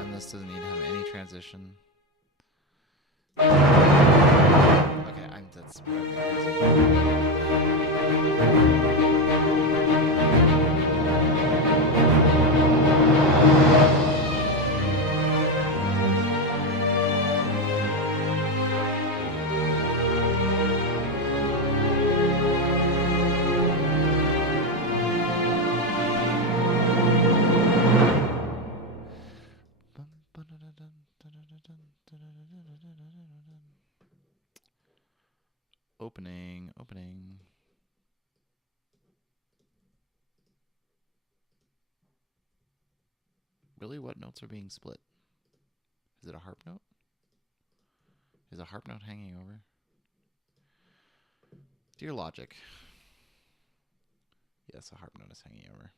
And this doesn't need to have any transition. Okay, that's opening. Really, what notes are being split? Is it a harp note? Is a harp note hanging over? Dear Logic. Yes, a harp note is hanging over.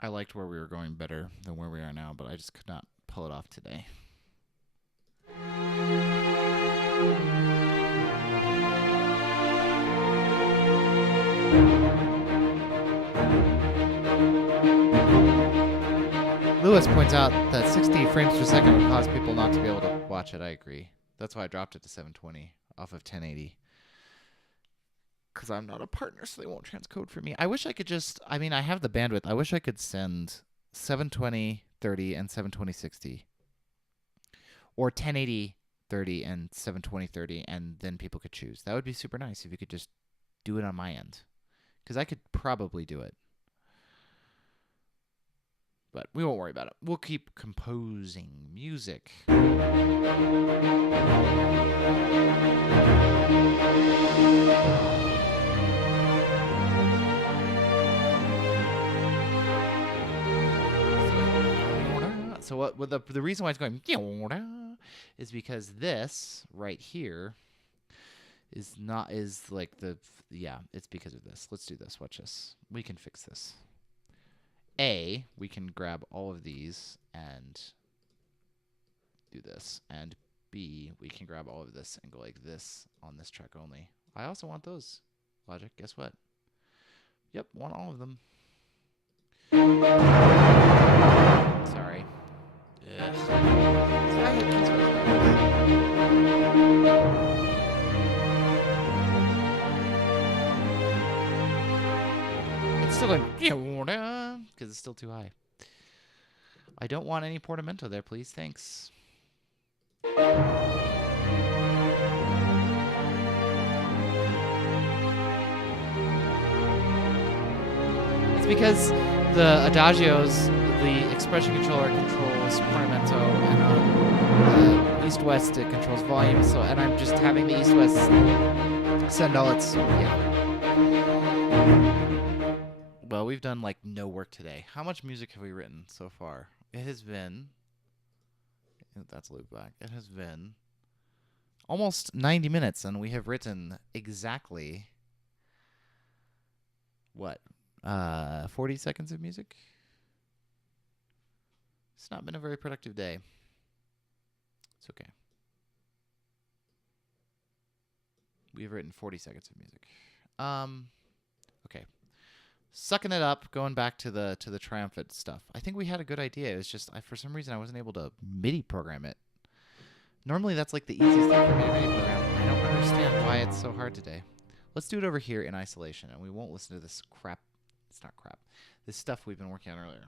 I liked where we were going better than where we are now, but I just could not pull it off today. Lewis points out that 60 frames per second would cause people not to be able to watch it. I agree. That's why I dropped it to 720 off of 1080. Because I'm not a partner, so they won't transcode for me. I wish I could just... I mean, I have the bandwidth. I wish I could send 720, 30, and 720, 60. Or 1080, 30, and 720, 30, and then people could choose. That would be super nice if you could just do it on my end. Because I could probably do it. But we won't worry about it. We'll keep composing music. So what the reason why it's going is because this right here is like the it's because of this. Let's do this. Watch this. We can fix this. A, we can grab all of these and do this, and B, we can grab all of this and go like this on this track only. I also want those. Logic, guess what? Yep, want all of them. Sorry. Yes. It's still going because it's still too high. I don't want any portamento there, please. Thanks. It's because the adagios, the expression controller controls portamento, and on the east-west it controls volume. So, and I'm just having the east-west send all its Well, we've done like no work today. How much music have we written so far? It has been... That's a loop back. It has been almost 90 minutes, and we have written exactly... What? 40 seconds of music. It's not been a very productive day. It's okay. We've written 40 seconds of music. Okay. Sucking it up, going back to the triumphant stuff. I think we had a good idea. It was just for some reason I wasn't able to MIDI program it. Normally that's like the easiest thing for me to MIDI program. I don't understand why it's so hard today. Let's do it over here in isolation, and we won't listen to this crap. It's not crap. This stuff we've been working on earlier.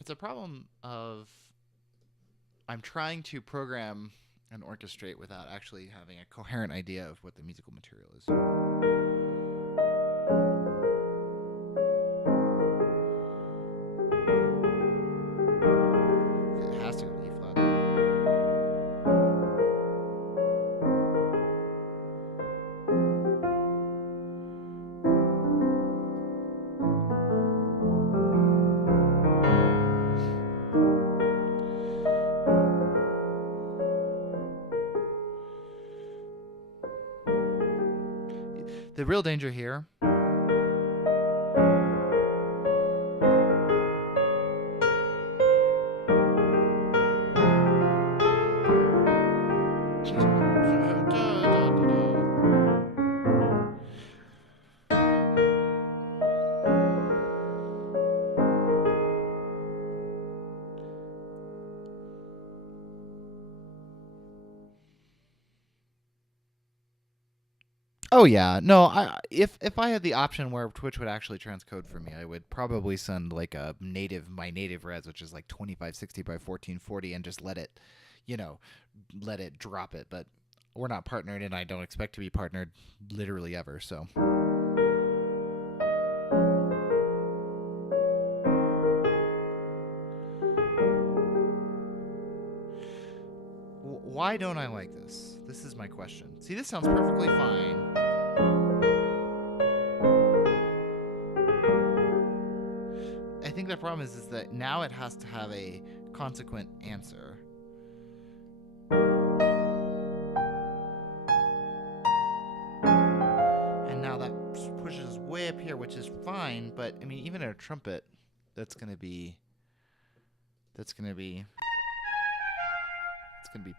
It's a problem of I'm trying to program and orchestrate without actually having a coherent idea of what the musical material is. It has to go to E flat. The real danger here Oh yeah, no. If I had the option where Twitch would actually transcode for me, I would probably send like my native res, which is like 2560 by 1440, and just let it, let it drop it. But we're not partnered, and I don't expect to be partnered literally ever. So. Why don't I like this? This is my question. See, this sounds perfectly fine. I think the problem is that now it has to have a consequent answer. And now that pushes us way up here, which is fine, but I mean, even at a trumpet, it's gonna be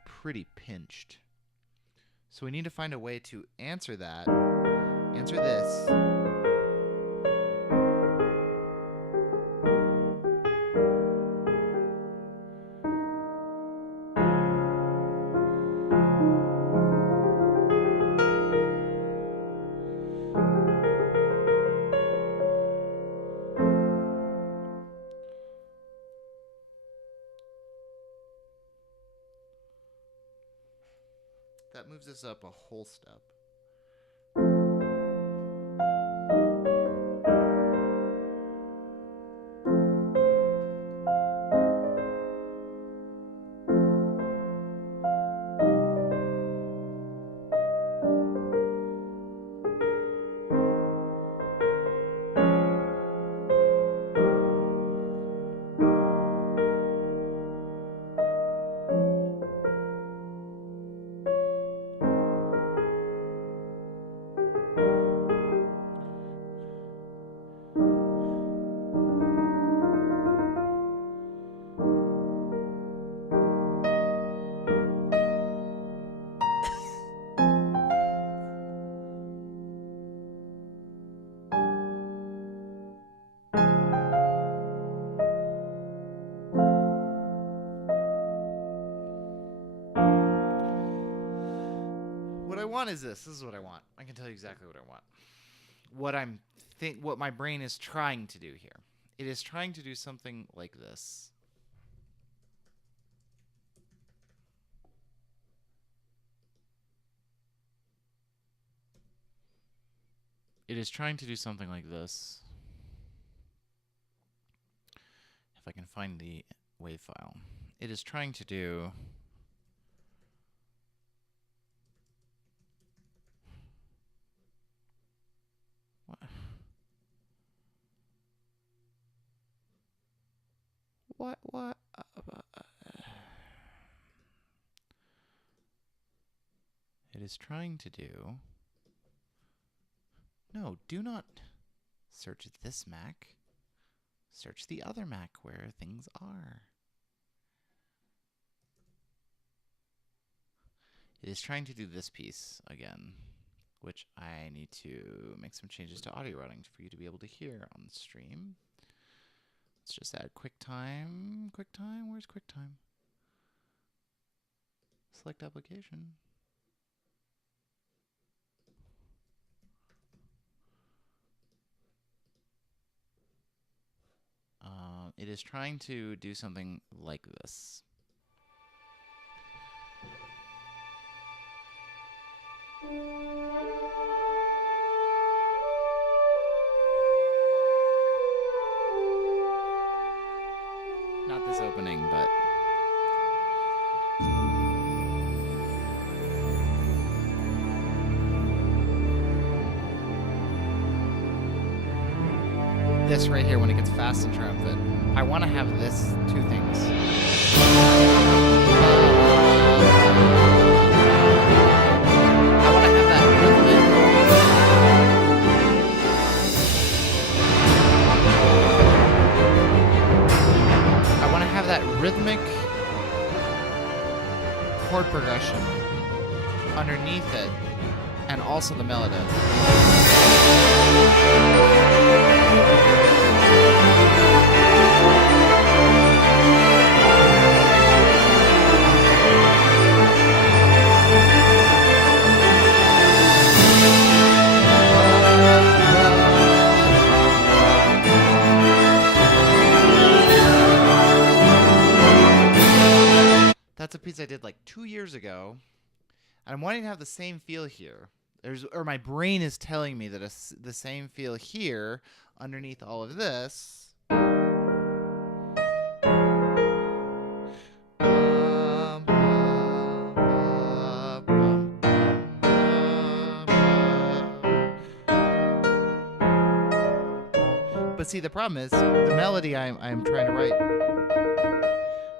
pretty pinched. So we need to find a way to answer that. Answer this. That moves us up a whole step. What I want is this. This is what I want. I can tell you exactly what I want. What my brain is trying to do here. It is trying to do something like this. It is trying to do something like this. If I can find the WAV file. It is trying to do... What? It is trying to do... No, do not search this Mac. Search the other Mac where things are. It is trying to do this piece again, which I need to make some changes to audio routing for you to be able to hear on the stream. Let's just add QuickTime. QuickTime? Where's QuickTime? Select application. It is trying to do something like this. Not this opening, but... this right here when it gets fast and triumphant. I want to have this two things. I want to have that rhythmic. I want to have that rhythmic chord progression underneath it, and also the melody. That's a piece I did like 2 years ago, and I'm wanting to have the same feel here. Or my brain is telling me that the same feel here underneath all of this. But see, the problem is the melody I'm trying to write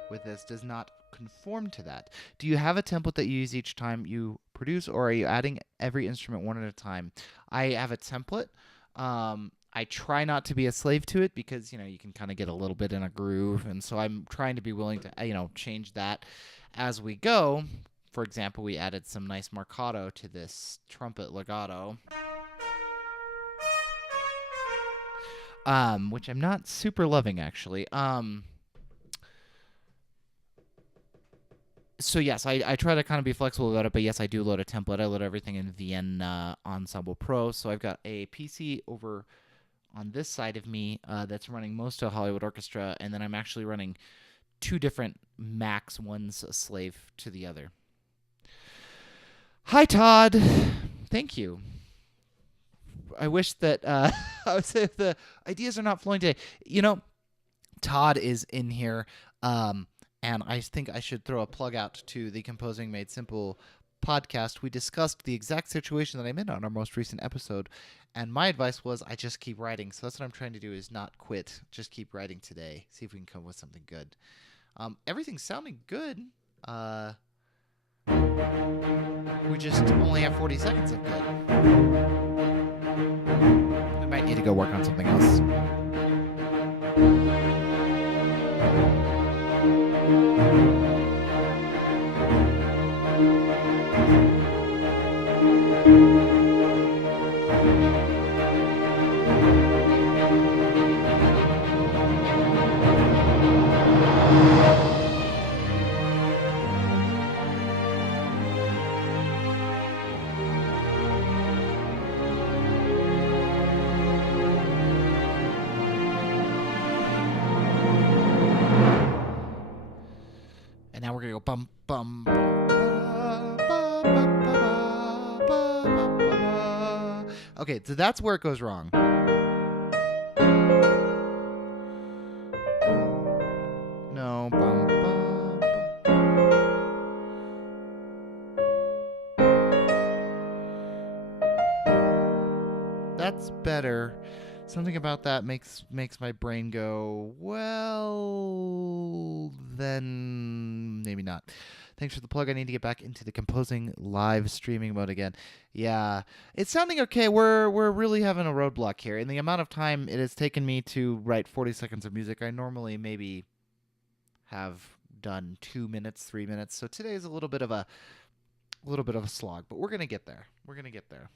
with this does not conform to that. Do you have a template that you use each time you produce, or are you adding every instrument one at a time? I have a template. I try not to be a slave to it because, you can kind of get a little bit in a groove, and so I'm trying to be willing to, change that as we go. For example, we added some nice marcato to this trumpet legato, which I'm not super loving, actually. So yes, I try to kind of be flexible about it, but yes, I do load a template. I load everything in Vienna Ensemble Pro. So I've got a PC over on this side of me that's running most of Hollywood Orchestra, and then I'm actually running two different Macs. One's a slave to the other. Hi, Todd. Thank you. I wish that I would say if the ideas are not flowing today. Todd is in here. And I think I should throw a plug out to the Composing Made Simple podcast. We discussed the exact situation that I'm in on our most recent episode, and my advice was I just keep writing. So that's what I'm trying to do, is not quit. Just keep writing today. See if we can come up with something good. Everything's sounding good. We just only have 40 seconds of good. We might need to go work on something else. And now we're gonna go bum bum bum. Okay, so that's where it goes wrong. That's better. Something about that makes my brain go, well, then maybe not. Thanks for the plug. I need to get back into the composing live streaming mode again. Yeah, it's sounding okay. We're really having a roadblock here. In the amount of time it has taken me to write 40 seconds of music, I normally maybe have done 2 minutes, 3 minutes. So today is a little bit of a slog, but we're gonna get there. We're gonna get there.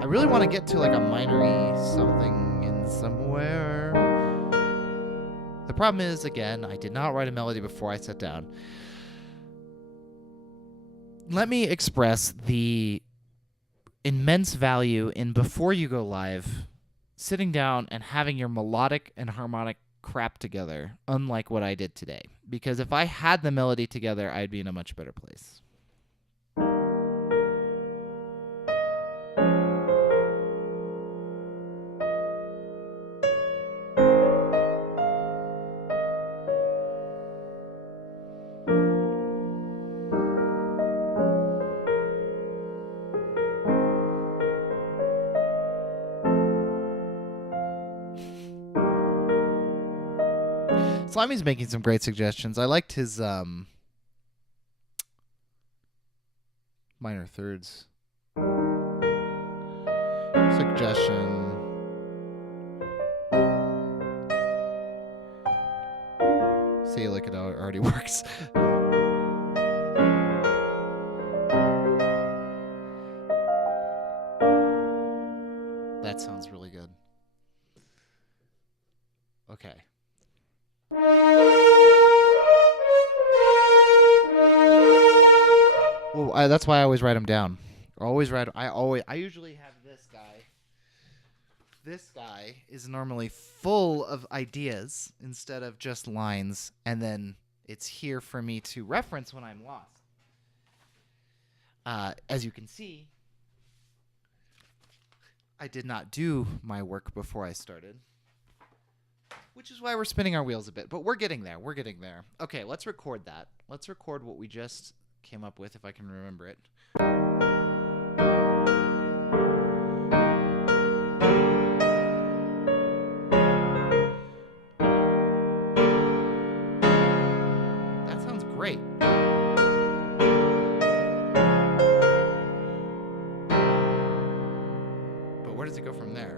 I really want to get to like a minory something in somewhere. The problem is, again, I did not write a melody before I sat down. Let me express the immense value in before you go live, sitting down and having your melodic and harmonic crap together, unlike what I did today. Because if I had the melody together, I'd be in a much better place. Slimy's making some great suggestions. I liked his minor thirds suggestion. See, look at how it already works. That sounds really good. Okay. Well, that's why I always write them down. I usually have this guy. This guy is normally full of ideas instead of just lines, and then it's here for me to reference when I'm lost. As you can see, I did not do my work before I started, which is why we're spinning our wheels a bit, but we're getting there. We're getting there. Okay, let's record that. Let's record what we just came up with, if I can remember it. That sounds great. But where does it go from there?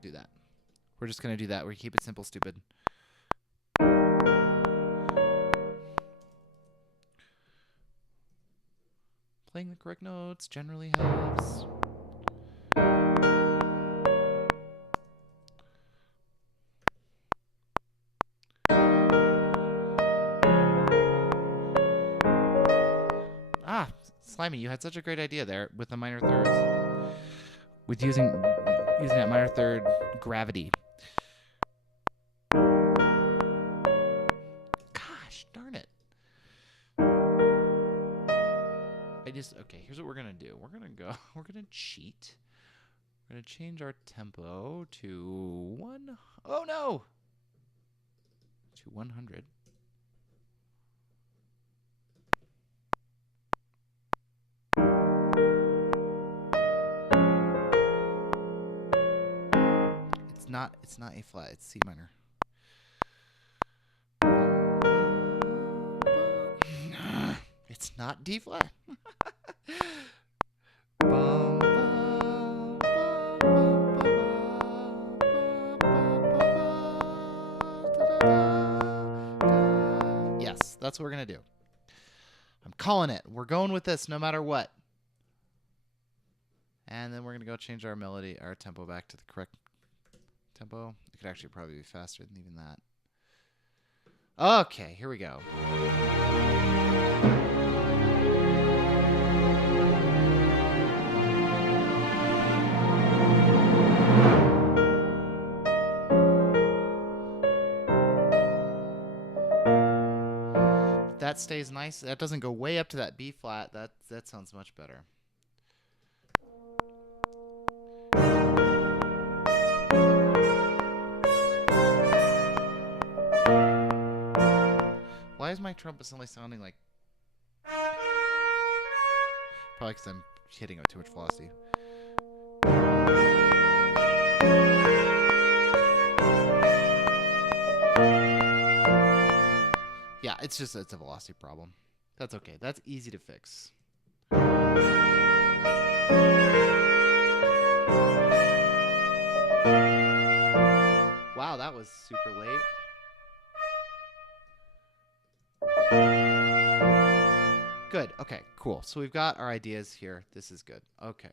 Do that. We're just gonna do that. We keep it simple, stupid. Playing the correct notes generally helps. Slimy, you had such a great idea there with the minor thirds. With using that minor third gravity. Gosh, darn it. Okay, here's what we're going to do. We're going to cheat. We're going to change our tempo to 100. It's not A flat, it's C minor. It's not D flat. Yes, that's what we're gonna do. I'm calling it. We're going with this no matter what. And then we're gonna go change our melody, our tempo back to the correct tempo. It could actually probably be faster than even that. Okay, here we go. that stays nice. That doesn't go way up to that B flat. That sounds much better. Why is my trumpet suddenly sounding like... Probably because I'm hitting it with too much velocity. Yeah, it's a velocity problem. That's okay. That's easy to fix. Wow, that was super late. Good. Okay, cool. So we've got our ideas here. This is good. Okay.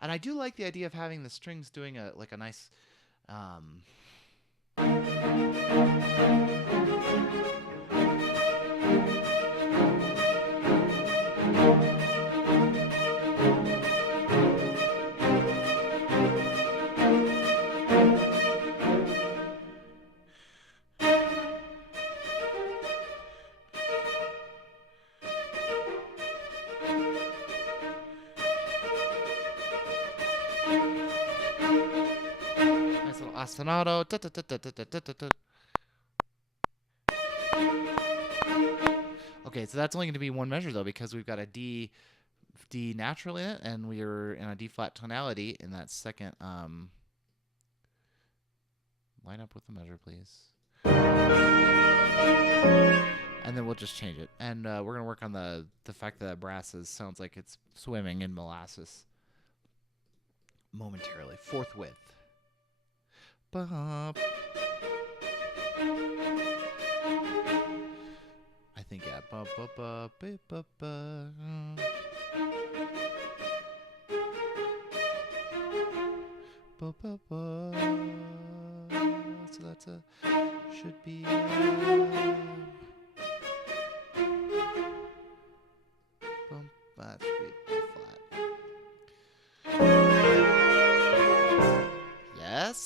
And I do like the idea of having the strings doing a nice ostinato. Okay, so that's only going to be one measure though, because we've got a D natural in it, and we are in a D flat tonality in that second. Line up with the measure, please. And then we'll just change it, and we're gonna work on the fact that brasses sounds like it's swimming in molasses. Momentarily, forthwith. Bop. I think yeah. Ba ba ba ba ba ba. Ba ba ba. So that's should be. That should be flat. Yes.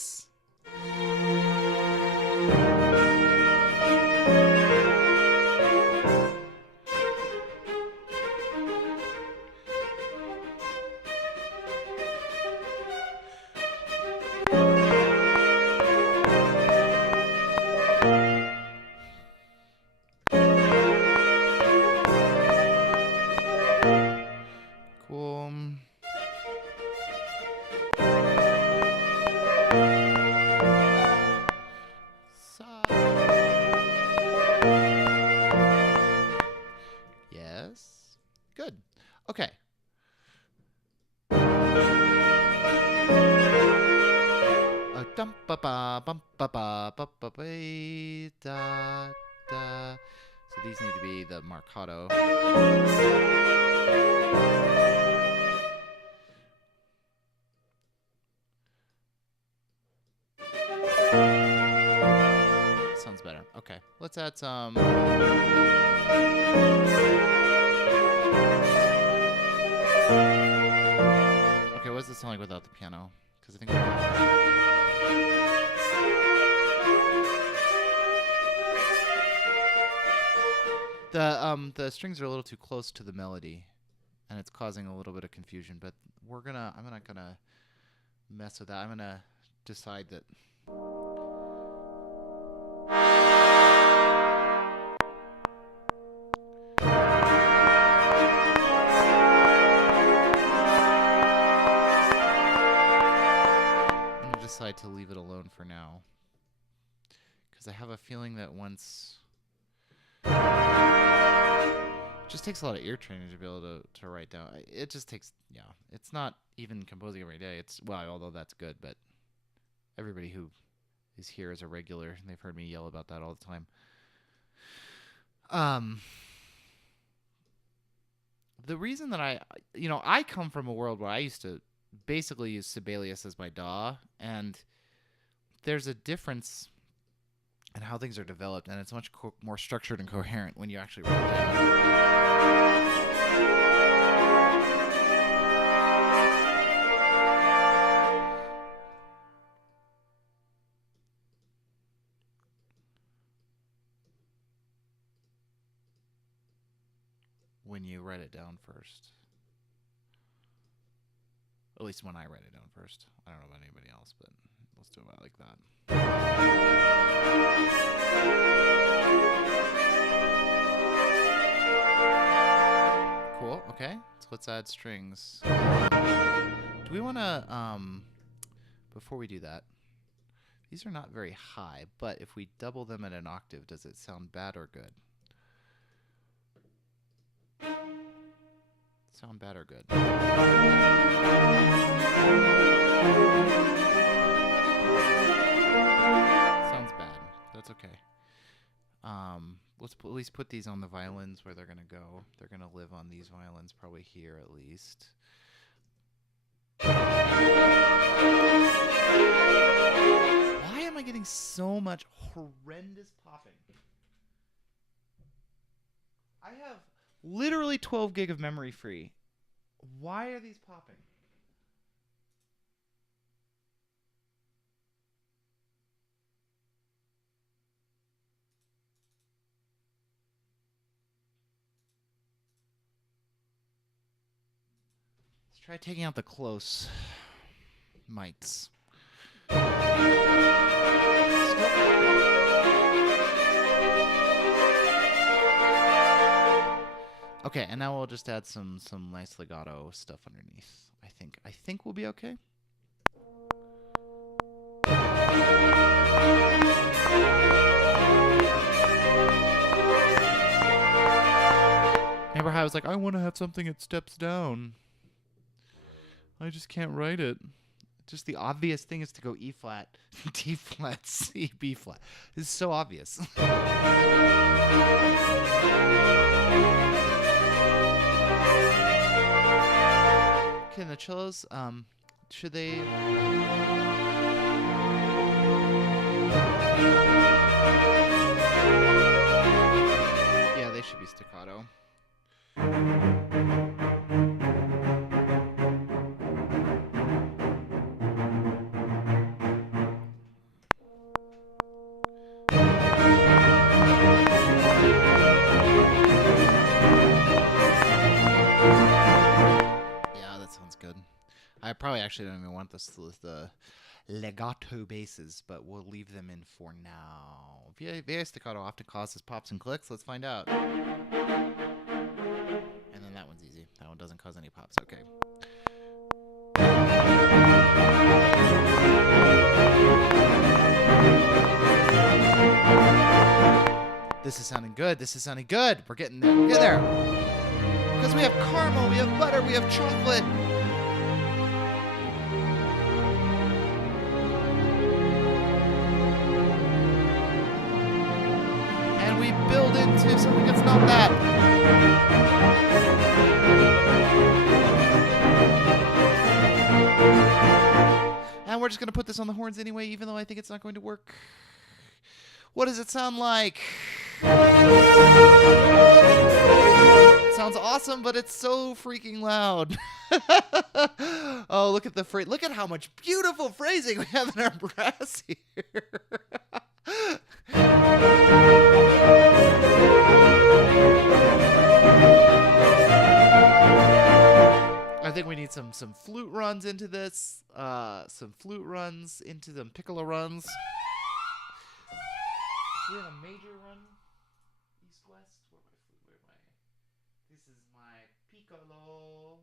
Yes. Good. Okay. Dum ba ba bum ba ba ba ba ba da da. So these need to be the marcato. Sounds better. Okay. Let's add some. Okay, what does it sound like without the piano? Because I think the strings are a little too close to the melody, and it's causing a little bit of confusion. But I'm not gonna mess with that. I'm gonna decide that. Decide to leave it alone for now, because I have a feeling that once it just takes a lot of ear training to be able to write down. It just takes, yeah, it's not even composing every day. It's, well, although that's good, but everybody who is here is a regular, and they've heard me yell about that all the time. The reason that I come from a world where I used to basically use Sibelius as my DAW, and there's a difference in how things are developed, and it's much more structured and coherent when you actually write it when you write it down first. At least when I write it down first. I don't know about anybody else, but let's do it like that. Cool. Okay. So let's add strings. Do we want to, before we do that, these are not very high, but if we double them at an octave, does it sound bad or good? Sound bad or good? Sounds bad. That's okay. Let's at least put these on the violins where they're going to go. They're going to live on these violins, probably here at least. Why am I getting so much horrendous popping? I have literally 12 gig of memory free. Why are these popping? Let's try taking out the close mites. Okay, and now we'll just add some nice legato stuff underneath. I think we'll be okay. Remember how I was like, I want to have something that steps down. I just can't write it. Just the obvious thing is to go E flat, D flat, C, B flat. This is so obvious. Okay, and the cellos, should they... Yeah, they should be staccato. I probably actually don't even want this with the legato basses, but we'll leave them in for now. VA staccato often causes pops and clicks. Let's find out. And then that one's easy. That one doesn't cause any pops. Okay. This is sounding good. This is sounding good. We're getting there. We're getting there. Because we have caramel, we have butter, we have chocolate. We build into something that's not that. And we're just going to put this on the horns anyway, even though I think it's not going to work. What does it sound like? It sounds awesome, but it's so freaking loud. Oh, look at the look at how much beautiful phrasing we have in our brass here. I think we need some flute runs into this, some flute runs into them piccolo runs. We're in a major run, east west. Where am I? This is my piccolo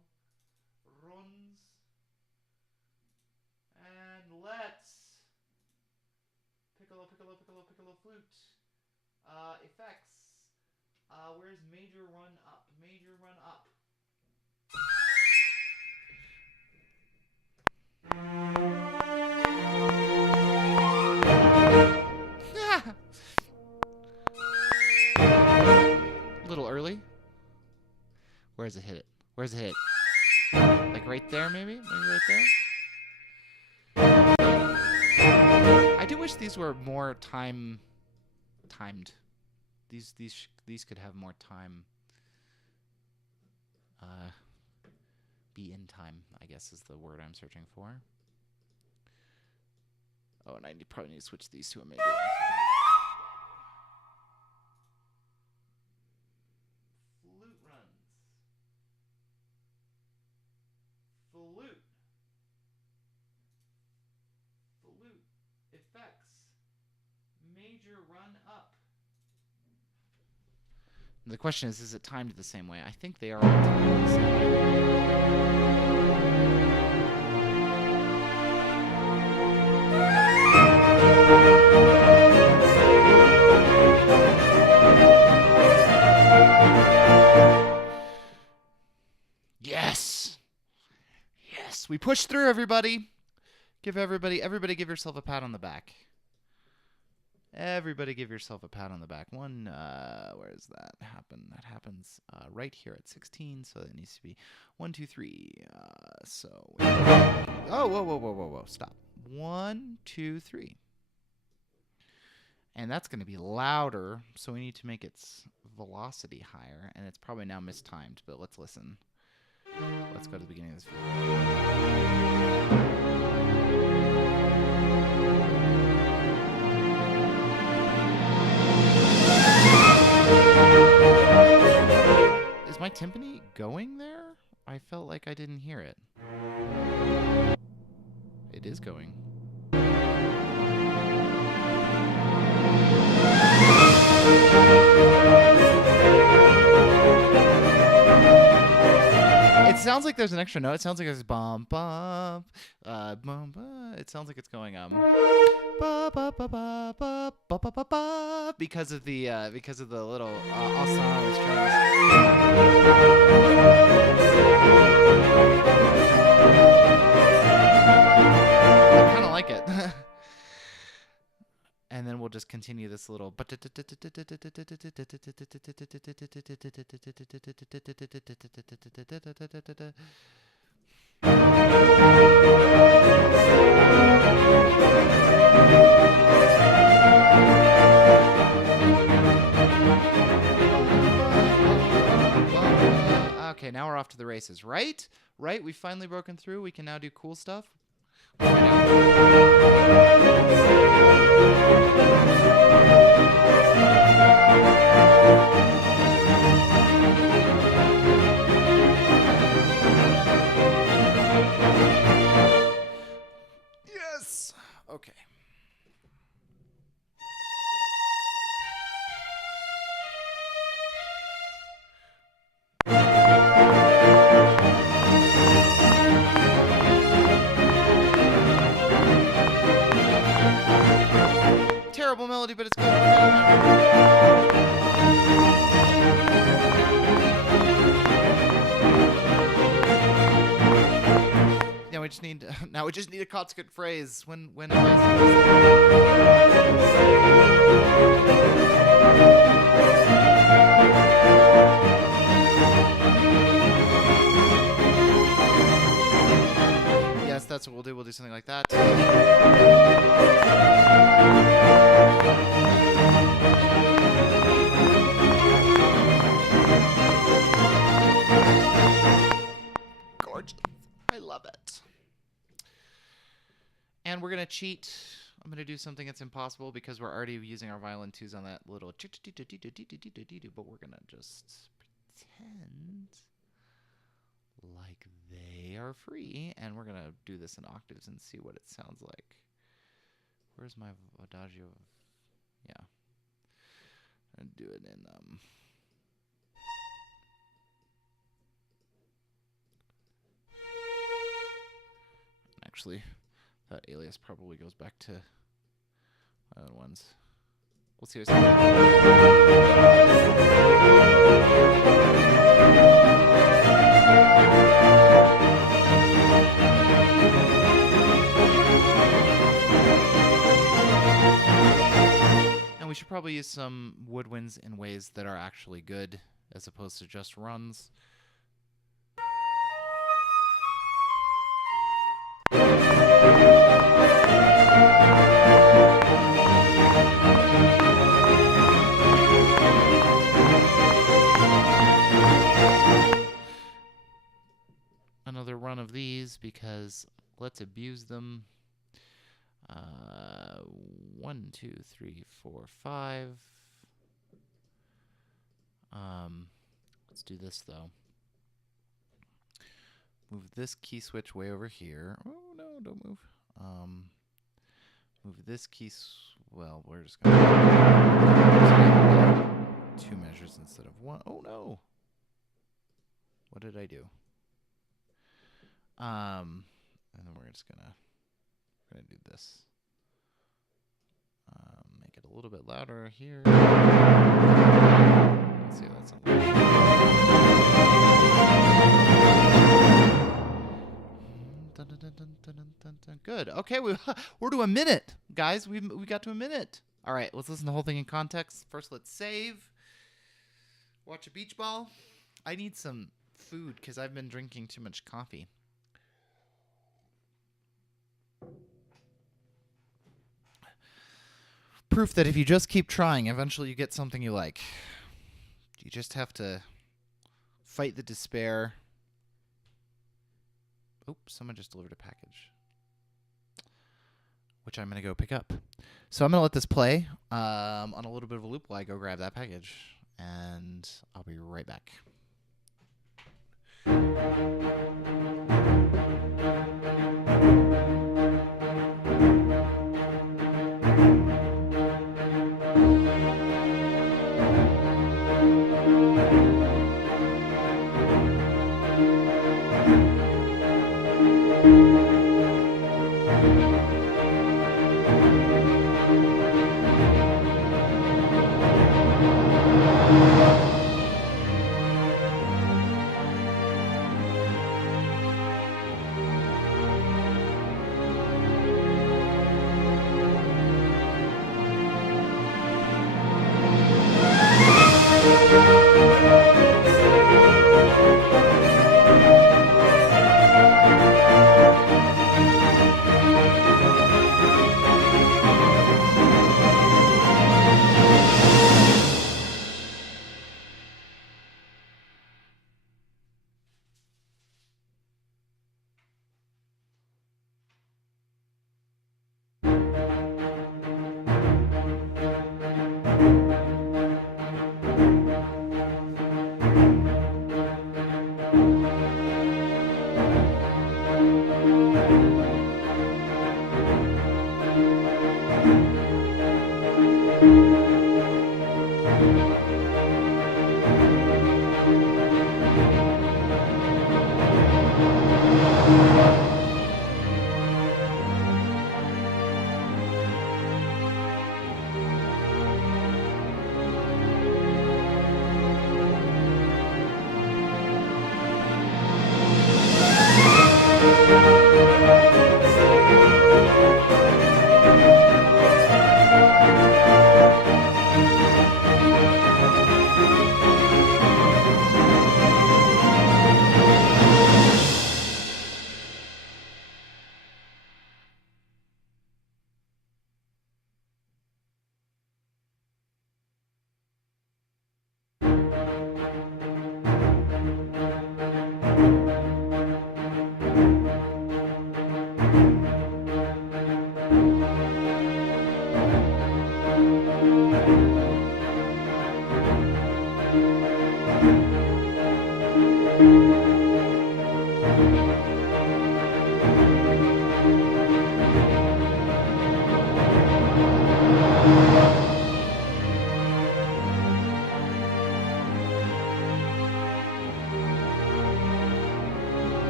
runs, and let's piccolo flute effects. Where's major run up? Major run up. A little early. Where's it hit it? Where's it hit? Like right there, maybe? Maybe right there? I do wish these were more timed. These could have more time. Be in time, I guess is the word I'm searching for. Oh, and I probably need to switch these to a major. Flute runs. major run up. The question is it timed the same way? I think they are all timed the same Yes! Yes! We pushed through, everybody! Everybody give yourself a pat on the back. Everybody give yourself a pat on the back. Where does that happen? That happens right here at 16, so that needs to be 1, 2, 3. Oh, whoa. Stop. 1, 2, 3. And that's going to be louder, so we need to make its velocity higher, and it's probably now mistimed, but let's listen. Let's go to the beginning of this video. Is my timpani going there? I felt like I didn't hear it. It is going. It sounds like there's an extra note. It sounds like there's bum bum bum. It sounds like it's going ba ba ba ba ba ba ba ba ba because of the little ensemble strings. I kind of like it. And then we'll just continue this little. Okay, now we're off to the races, right? Right? We've finally broken through. We can now do cool stuff. Yes! Okay. Terrible melody, but it's good. Now we just need a consequent phrase when Yes, that's what we'll do. We'll do something like that. Gorgeous. I love it. And we're going to cheat. I'm going to do something that's impossible because we're already using our violin twos on that little... But we're going to just pretend like they are free. And we're going to do this in octaves and see what it sounds like. Where's my adagio? Yeah. I'm going to do it in... Actually, that alias probably goes back to other ones. We'll see what it's And we should probably use some woodwinds in ways that are actually good as opposed to just runs. Another run of these because let's abuse them. 1, 2, 3, 4, 5. Let's do this though. Move this key switch way over here. Oh no, don't move. Move this key. Well, we're just going to 2 measures instead of 1. Oh, no. What did I do? And then we're just gonna do this. Make it a little bit louder here. Let's see, that's a little. Good. Okay, we're to a minute, guys. We got to a minute. All right, let's listen to the whole thing in context. First, let's save. Watch a beach ball. I need some food because I've been drinking too much coffee. Proof that if you just keep trying, eventually you get something you like. You just have to fight the despair. Oh, someone just delivered a package, which I'm going to go pick up. So I'm going to let this play on a little bit of a loop while I go grab that package, and I'll be right back.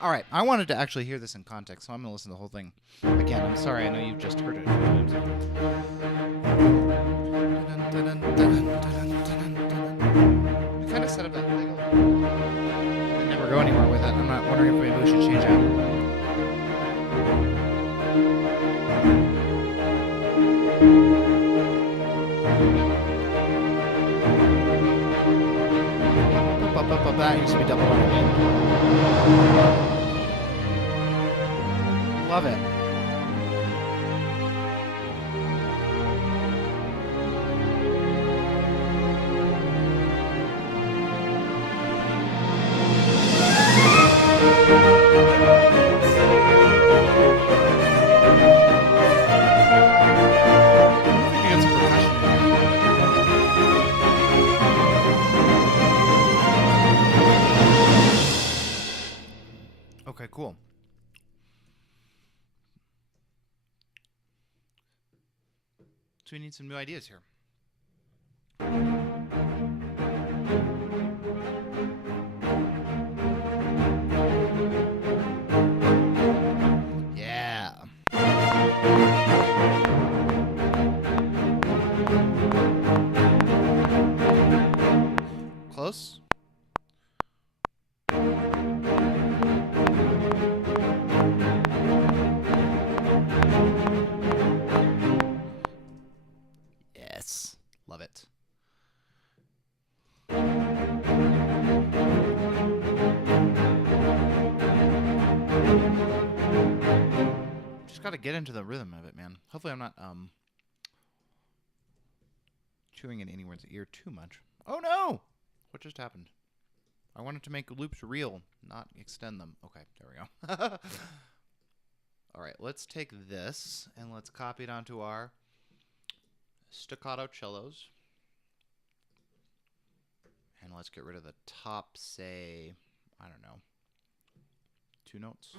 All right, I wanted to actually hear this in context, so I'm going to listen to the whole thing again. I'm sorry, I know you've just heard it a few times. We kind of set up that thing. I never go anywhere with it. I'm not wondering if maybe we should change that. That used to be double running. Love it. So we need some new ideas here. Yeah. Close. Yes. Love it. Just got to get into the rhythm of it, man. Hopefully I'm not chewing in anyone's ear too much. Oh no! What just happened? I wanted to make loops real, not extend them. Okay, there we go. All right, let's take this and let's copy it onto our staccato cellos. And let's get rid of the top, say, I don't know, 2 notes.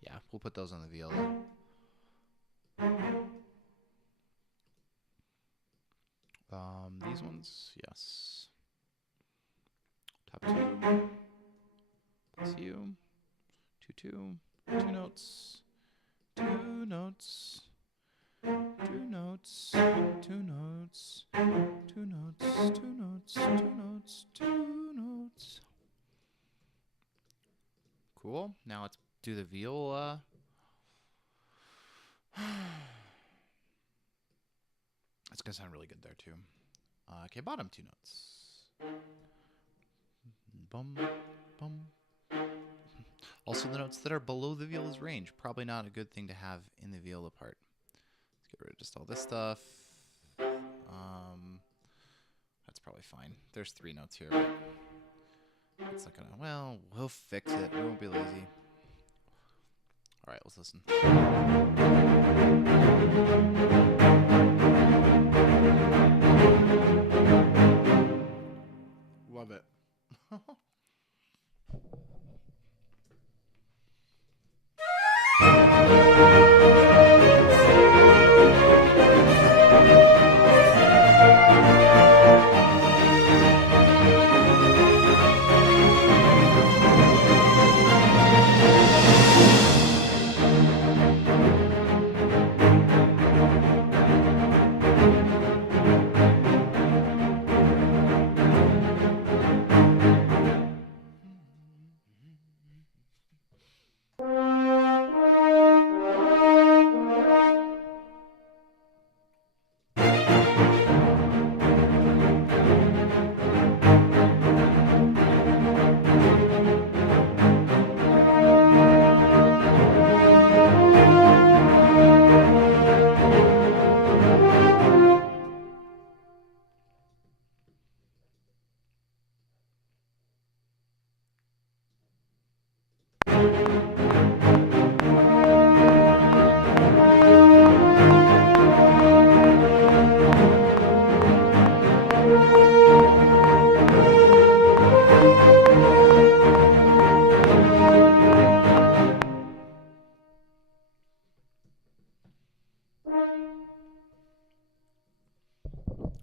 Yeah, we'll put those on the viola. These ones, yes. Top 2, plus U, 2, 2, 2 notes, 2 notes, 2 notes, 2 notes, 2 notes, 2 notes, 2 notes, 2 notes. Cool. Now let's do the viola. It's gonna sound really good there too. Okay, bottom 2 notes. Bum, bum. Also, the notes that are below the viola's range, probably not a good thing to have in the viola part. Let's get rid of just all this stuff. That's probably fine. There's 3 notes here. But it's not gonna. Well, we'll fix it. We won't be lazy. All right, let's listen. Love it.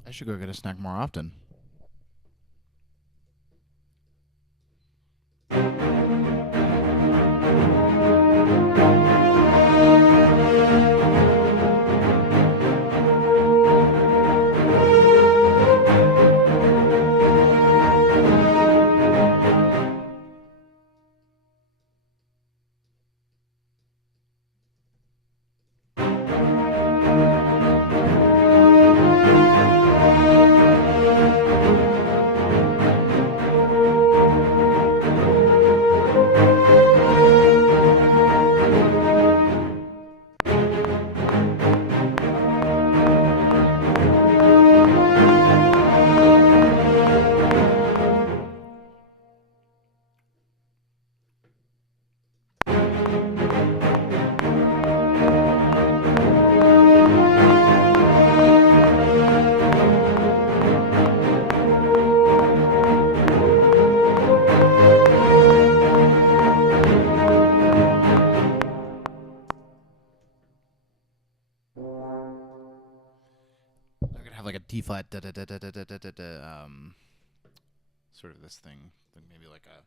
I should go get a snack more often. have like a D flat, sort of this thing, then maybe like a.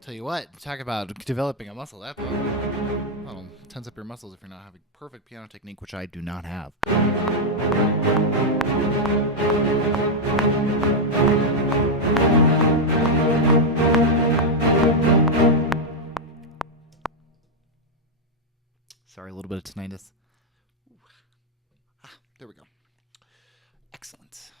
Tell you what, talk about developing a muscle. That'll tense up your muscles if you're not having perfect piano technique, which I do not have. Sorry, a little bit of tinnitus. There we go. Excellent.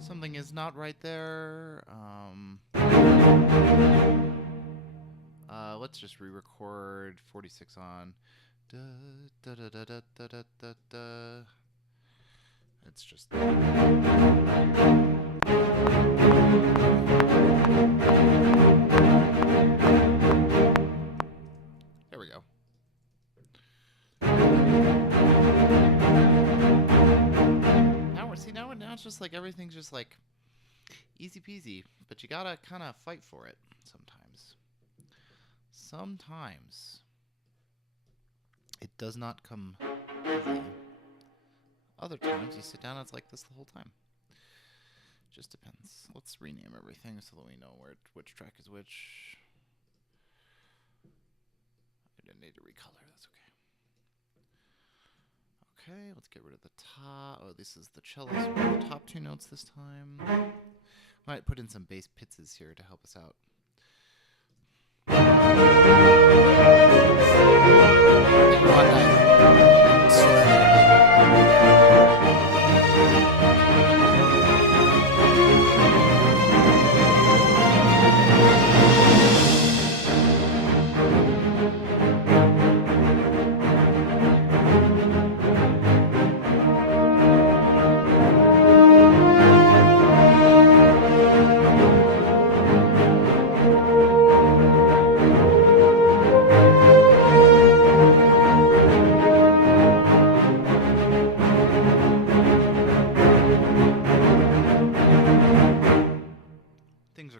Something is not right there. Let's just re-record 46 on. It's just. There we go. Now it's just like everything's just like easy peasy, but you gotta kind of fight for it sometimes. Sometimes it does not come easy. Other times you sit down and it's like this the whole time. Just depends. Let's rename everything so that we know which track is which. I didn't need to recolor, that's okay. Okay, let's get rid of the top. Oh, this is the cello, so we're on the top two notes this time. Might put in some bass pizzes here to help us out. I think we want that slow a little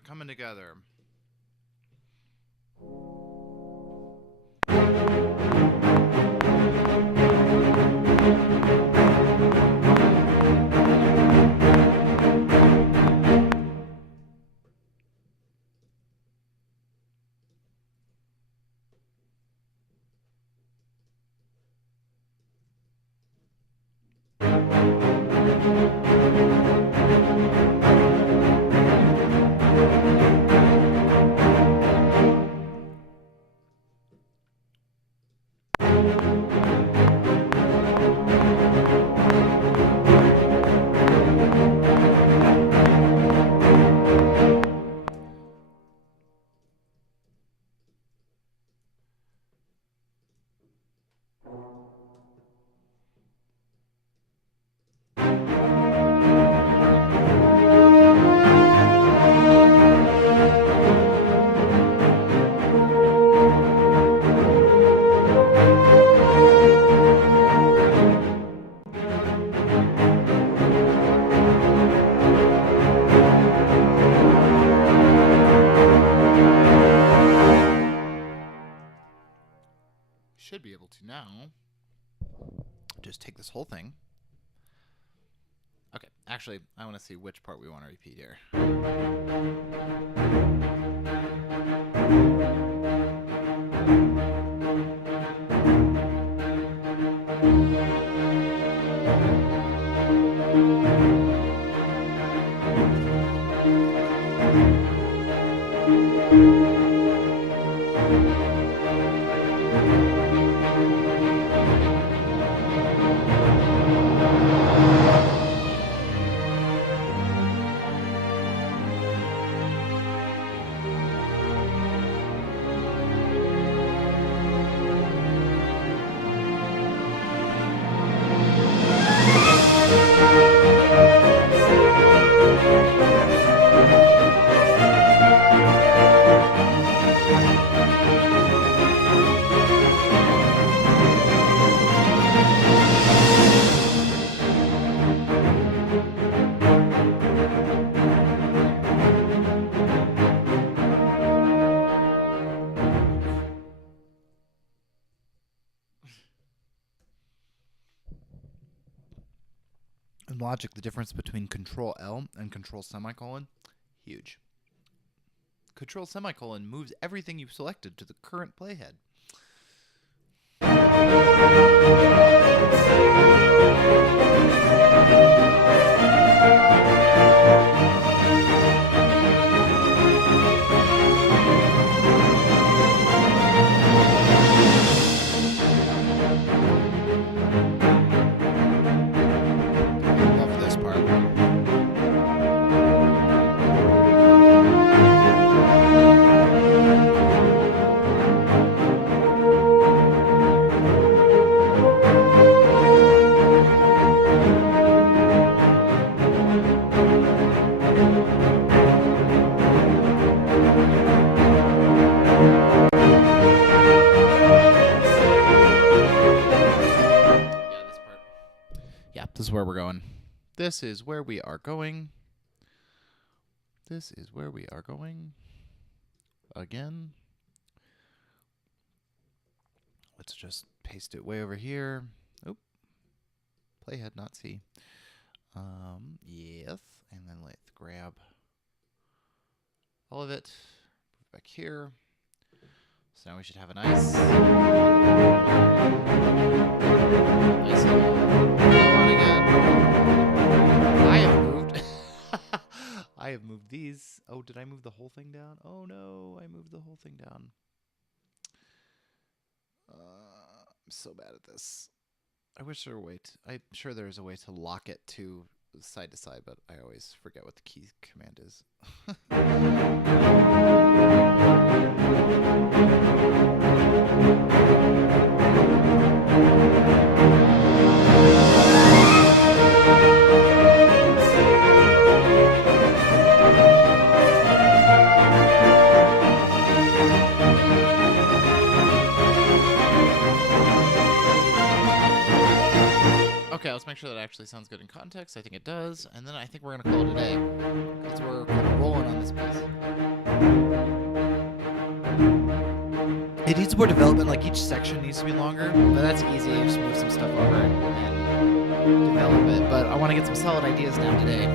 coming together. Should be able to now just take this whole thing. Okay, actually, I want to see which part we want to repeat here. logic, the difference between Control L and Control semicolon, huge. Control semicolon moves everything you've selected to the current playhead. Love this part. This is where we're going. This is where we are going. This is where we are going. Again. Let's just paste it way over here. Oop. Playhead, not C. Yes. And then let's grab all of it. Put it back here. So now we should have a nice I have moved these. Oh, did I move the whole thing down? Oh no, I moved the whole thing down. I'm so bad at this. I wish there were a way to, I'm sure there's a way to lock it to side, but I always forget what the key command is. Okay, let's make sure that actually sounds good in context. I think it does. And then I think we're going to call it a day. Because we're kind of rolling on this piece. It needs more development. Like, each section needs to be longer. But that's easy. You just move some stuff over and develop it. But I want to get some solid ideas down today.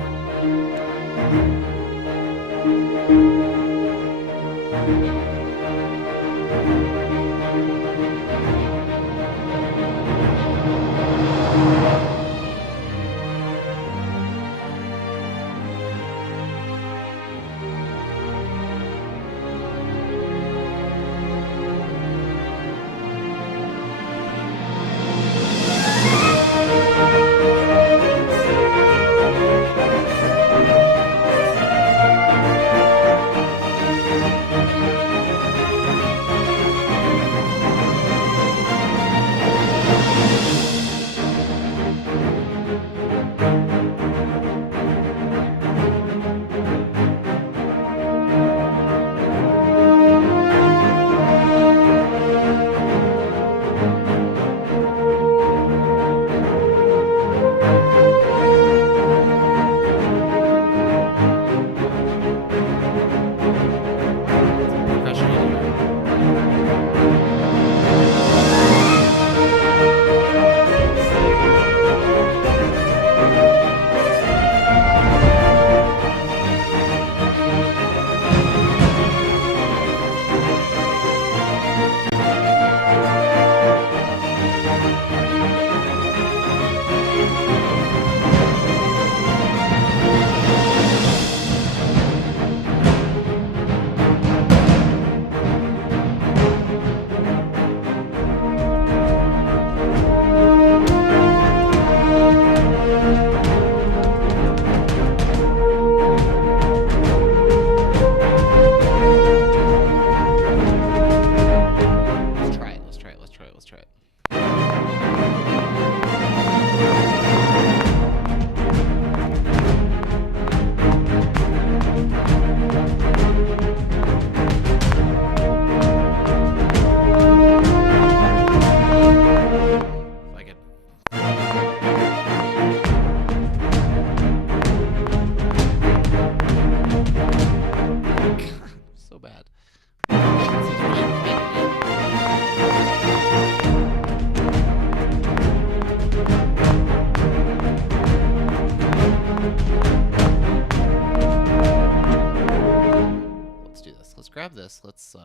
Let's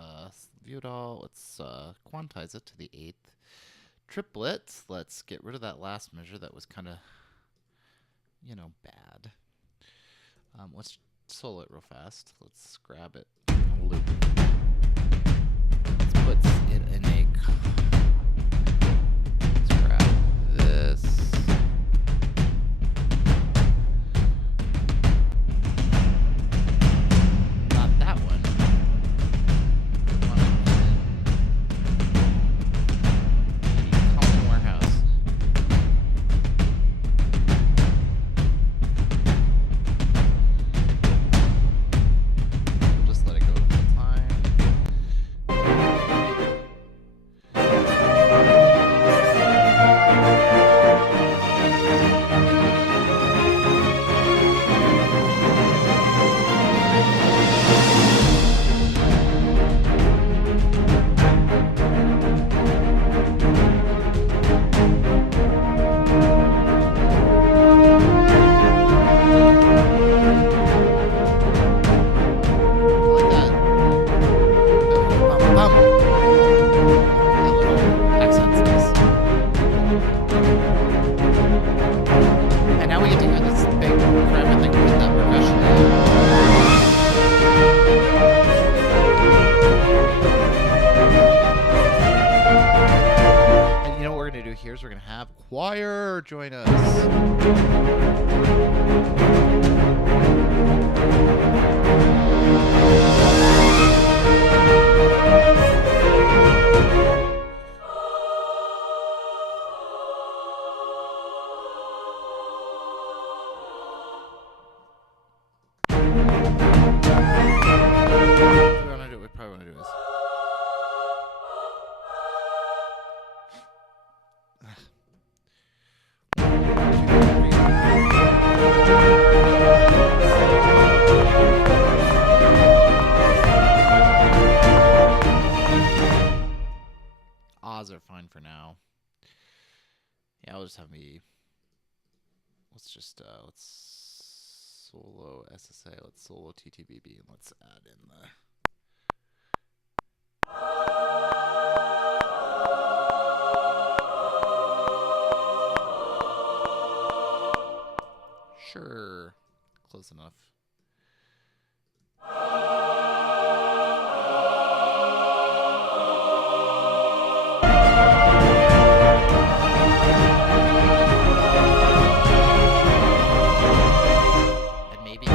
view it all. Let's quantize it to the 8th. Triplets. Let's get rid of that last measure that was kind of, bad. Let's solo it real fast. Let's grab it on a loop. Let's put it in a. Let's grab this. Not that one. Common warehouse. Just let it go the whole time. Like that. Bum, bum. That little accent's nice. And now we get to hear this big forever thing with that percussion. And you know what we're gonna do here is we're gonna have choir join us. We probably want to do this. Ahs are fine for now. Yeah, I'll just have me. Let's solo SSA. Let's solo TTBB, and let's add in the. Sure. Close enough. And maybe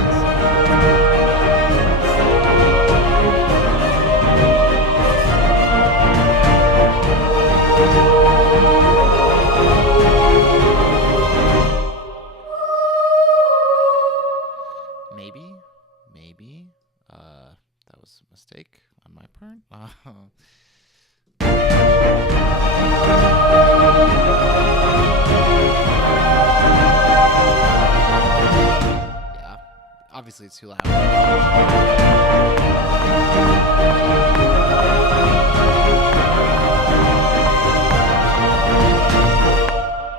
Maybe. That was a mistake on my part. Yeah, obviously it's too loud.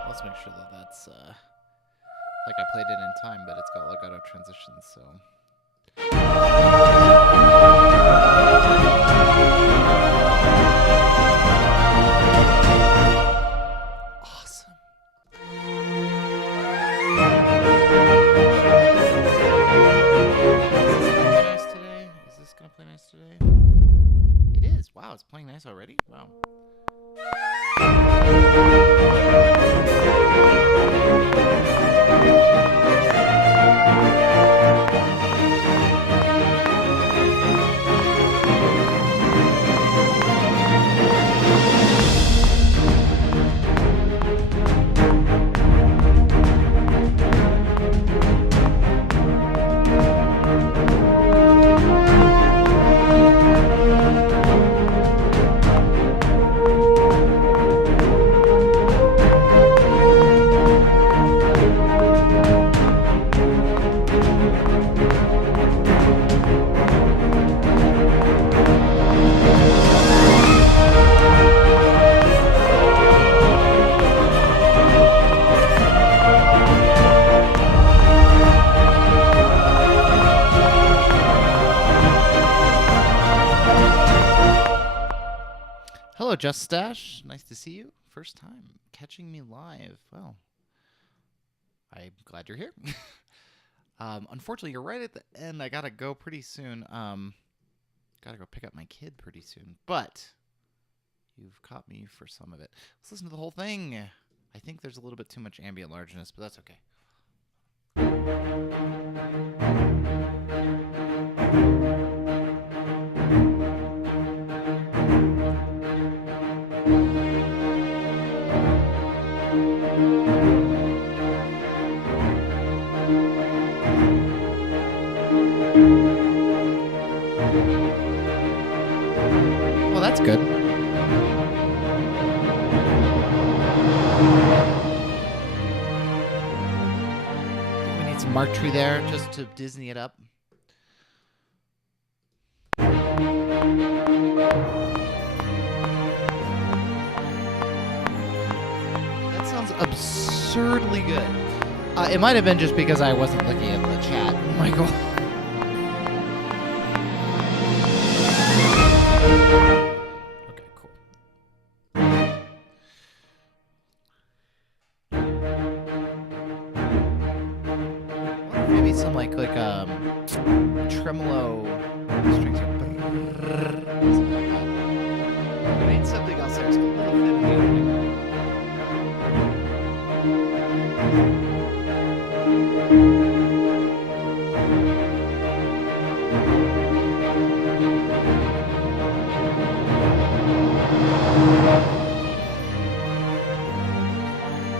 Let's make sure that that's like I played it in time, but it's got legato transitions, so. Awesome. Is this gonna play nice today? It is. Wow, it's playing nice already? Wow. Just Stash, nice to see you. First time catching me live. Well, I'm glad you're here. Unfortunately, you're right at the end. I gotta go pretty soon. Gotta go pick up my kid pretty soon. But you've caught me for some of it. Let's listen to the whole thing. I think there's a little bit too much ambient largeness, but that's okay. Well, that's good. We need some Mark Tree there just to Disney it up. That sounds absurdly good. It might have been just because I wasn't looking at the chat, Michael. Okay, cool. Maybe some like tremolo strings. Something like that. I need something else there. It's a little thin in the opening.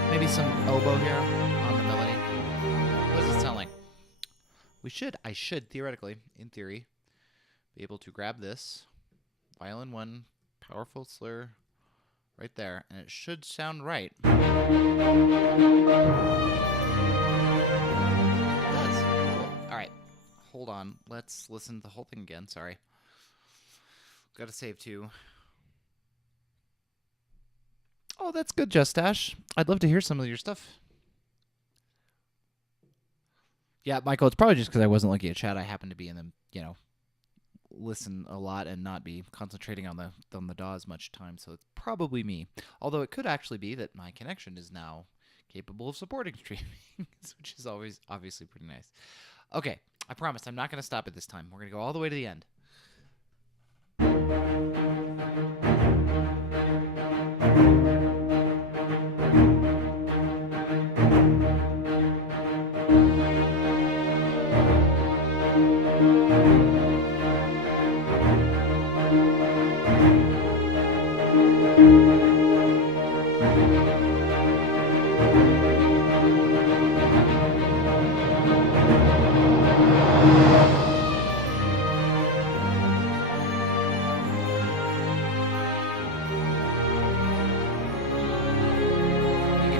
Maybe some oboe here on the melody. What does it sound like? I should theoretically, in theory, be able to grab this violin 1 powerful slur right there, and it should sound right. It does. Cool. All right, hold on. Let's listen to the whole thing again. Sorry. Got to save too. Oh, that's good, Just Dash. I'd love to hear some of your stuff. Yeah, Michael, it's probably just because I wasn't looking at chat. I happened to be in the, listen a lot and not be concentrating on the DAWs much time, so it's probably me. Although it could actually be that my connection is now capable of supporting streaming, which is always obviously pretty nice. Okay, I promise I'm not going to stop it this time. We're going to go all the way to the end.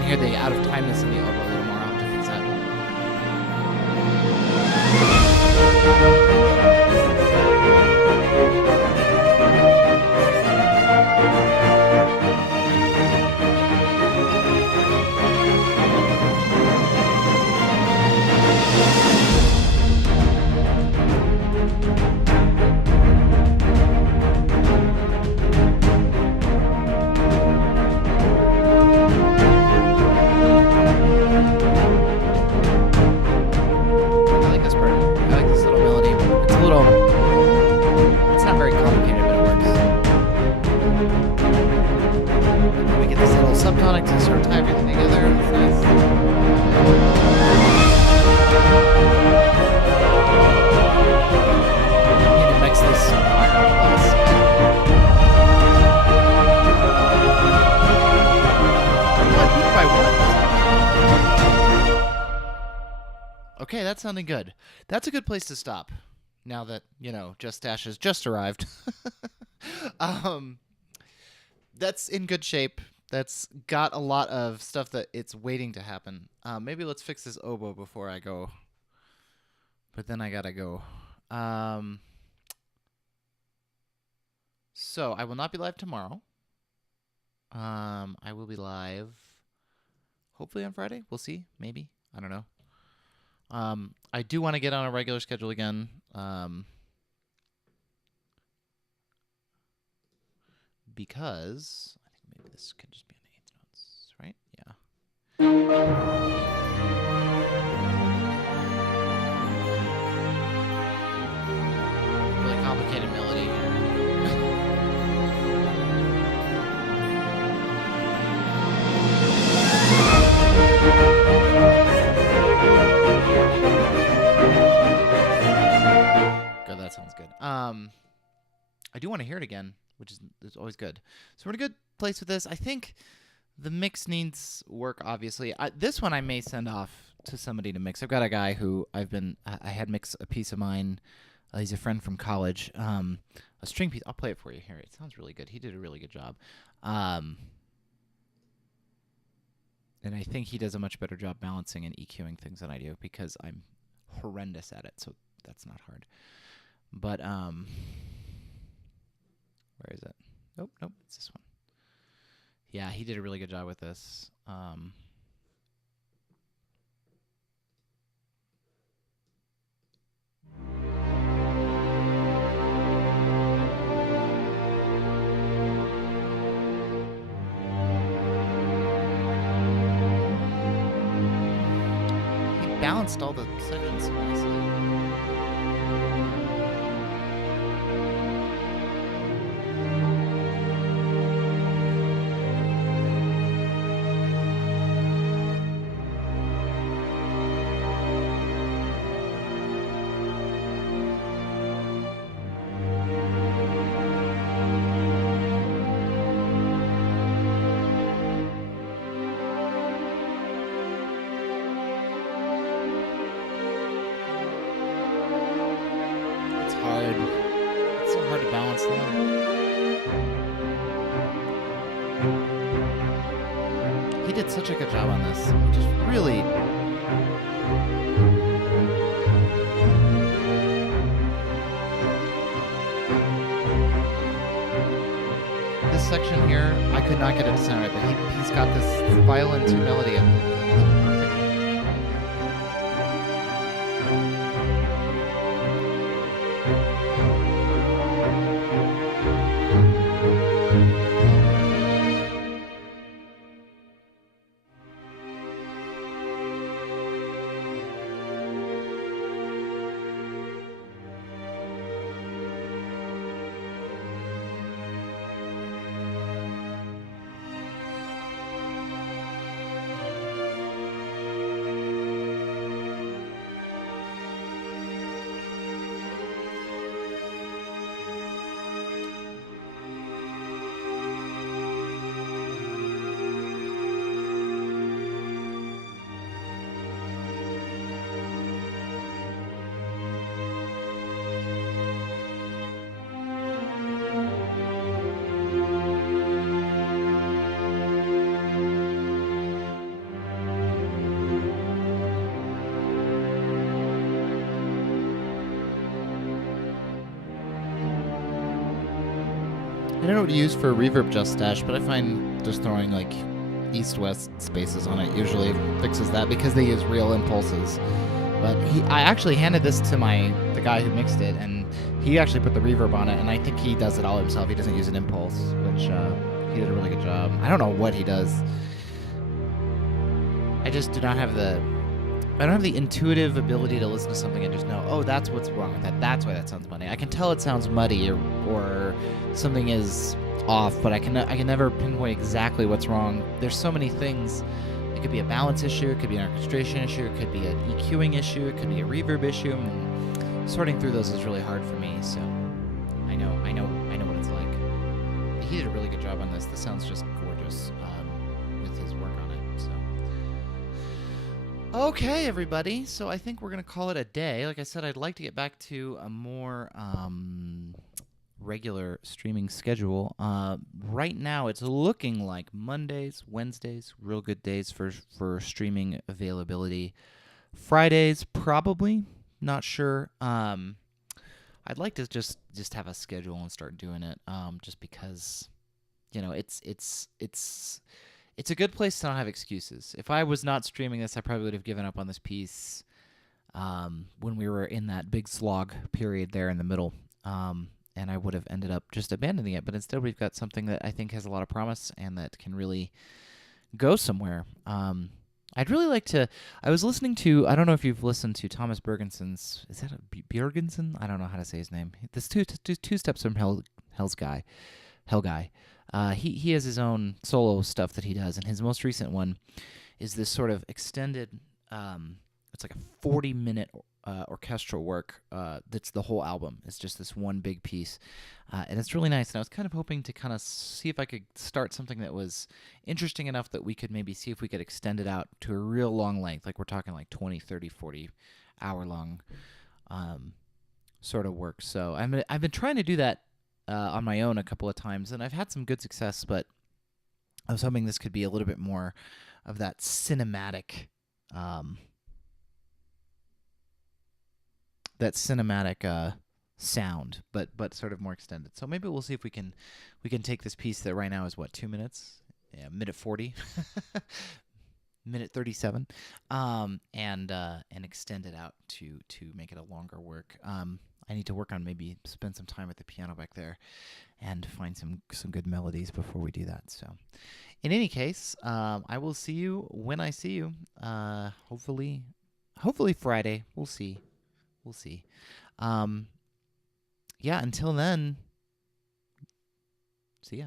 Hear the out of timeness in the oboe a little more. I'll have to fix that. Subtonics and sort of tie everything together. It's nice. I need to mix this higher plus. Okay, that's sounding good. That's a good place to stop. Now that, Just Dash has just arrived. That's in good shape. That's got a lot of stuff that it's waiting to happen. Maybe let's fix this oboe before I go. But then I gotta go. So I will not be live tomorrow. I will be live hopefully on Friday. We'll see. Maybe. I don't know. I do want to get on a regular schedule again. because I think maybe this could just be an eighth notes, right? Yeah. Really complicated melody here. Good, that sounds good. I do want to hear it again, which is always good. So we're in a good place with this. I think the mix needs work, obviously. This one I may send off to somebody to mix. I've got a guy who I had mix a piece of mine. He's a friend from college. A string piece. I'll play it for you here. It sounds really good. He did a really good job. And I think he does a much better job balancing and EQing things than I do because I'm horrendous at it. So that's not hard. But where is it? Nope, it's this one. Yeah, he did a really good job with this. He balanced all the sections so nicely. Hard. It's so hard to balance them. He did such a good job on this. Just really. This section here, I could not get it to sound right, but he's got this violin 2 melody up. I don't know what to use for a reverb just dash, but I find just throwing like east-west spaces on it usually fixes that because they use real impulses. But I actually handed this to the guy who mixed it, and he actually put the reverb on it, and I think he does it all himself. He doesn't use an impulse, which he did a really good job. I don't know what he does. I just do not have the intuitive ability to listen to something and just know, oh, that's what's wrong with that. That's why that sounds muddy. I can tell it sounds muddy or something is off, but I can never pinpoint exactly what's wrong. There's so many things. It could be a balance issue. It could be an orchestration issue. It could be an EQing issue. It could be a reverb issue. And sorting through those is really hard for me. So I know what it's like. He did a really good job on this. This sounds just gorgeous with his work on it. So. Okay, everybody. So I think we're going to call it a day. Like I said, I'd like to get back to a more regular streaming schedule. Right now, it's looking like Mondays, Wednesdays, real good days for streaming availability. Fridays, probably. Not sure. I'd like to just have a schedule and start doing it. Just because, it's a good place to not have excuses. If I was not streaming this, I probably would have given up on this piece when we were in that big slog period there in the middle. and I would have ended up just abandoning it. But instead, we've got something that I think has a lot of promise and that can really go somewhere. I'd really like to. I was listening to. I don't know if you've listened to Thomas Bergenson's. Is that a Bjorgensen? I don't know how to say his name. This two steps from Hell's Guy. Hell Guy. He has his own solo stuff that he does, and his most recent one is this sort of extended. It's like a 40-minute orchestral work. That's the whole album. It's just this one big piece, and it's really nice. And I was kind of hoping to kind of see if I could start something that was interesting enough that we could maybe see if we could extend it out to a real long length, like we're talking like 20, 30, 40 hour long sort of work. So I've been trying to do that on my own a couple of times, and I've had some good success, but I was hoping this could be a little bit more of that cinematic sound, but sort of more extended. So maybe we'll see if we can take this piece that right now is what, 2 minutes, minute 40, minute 37, and extend it out to make it a longer work. I need to work on maybe spend some time at the piano back there and find some good melodies before we do that. So, in any case, I will see you when I see you. Hopefully Friday. We'll see. Yeah. Until then, see ya.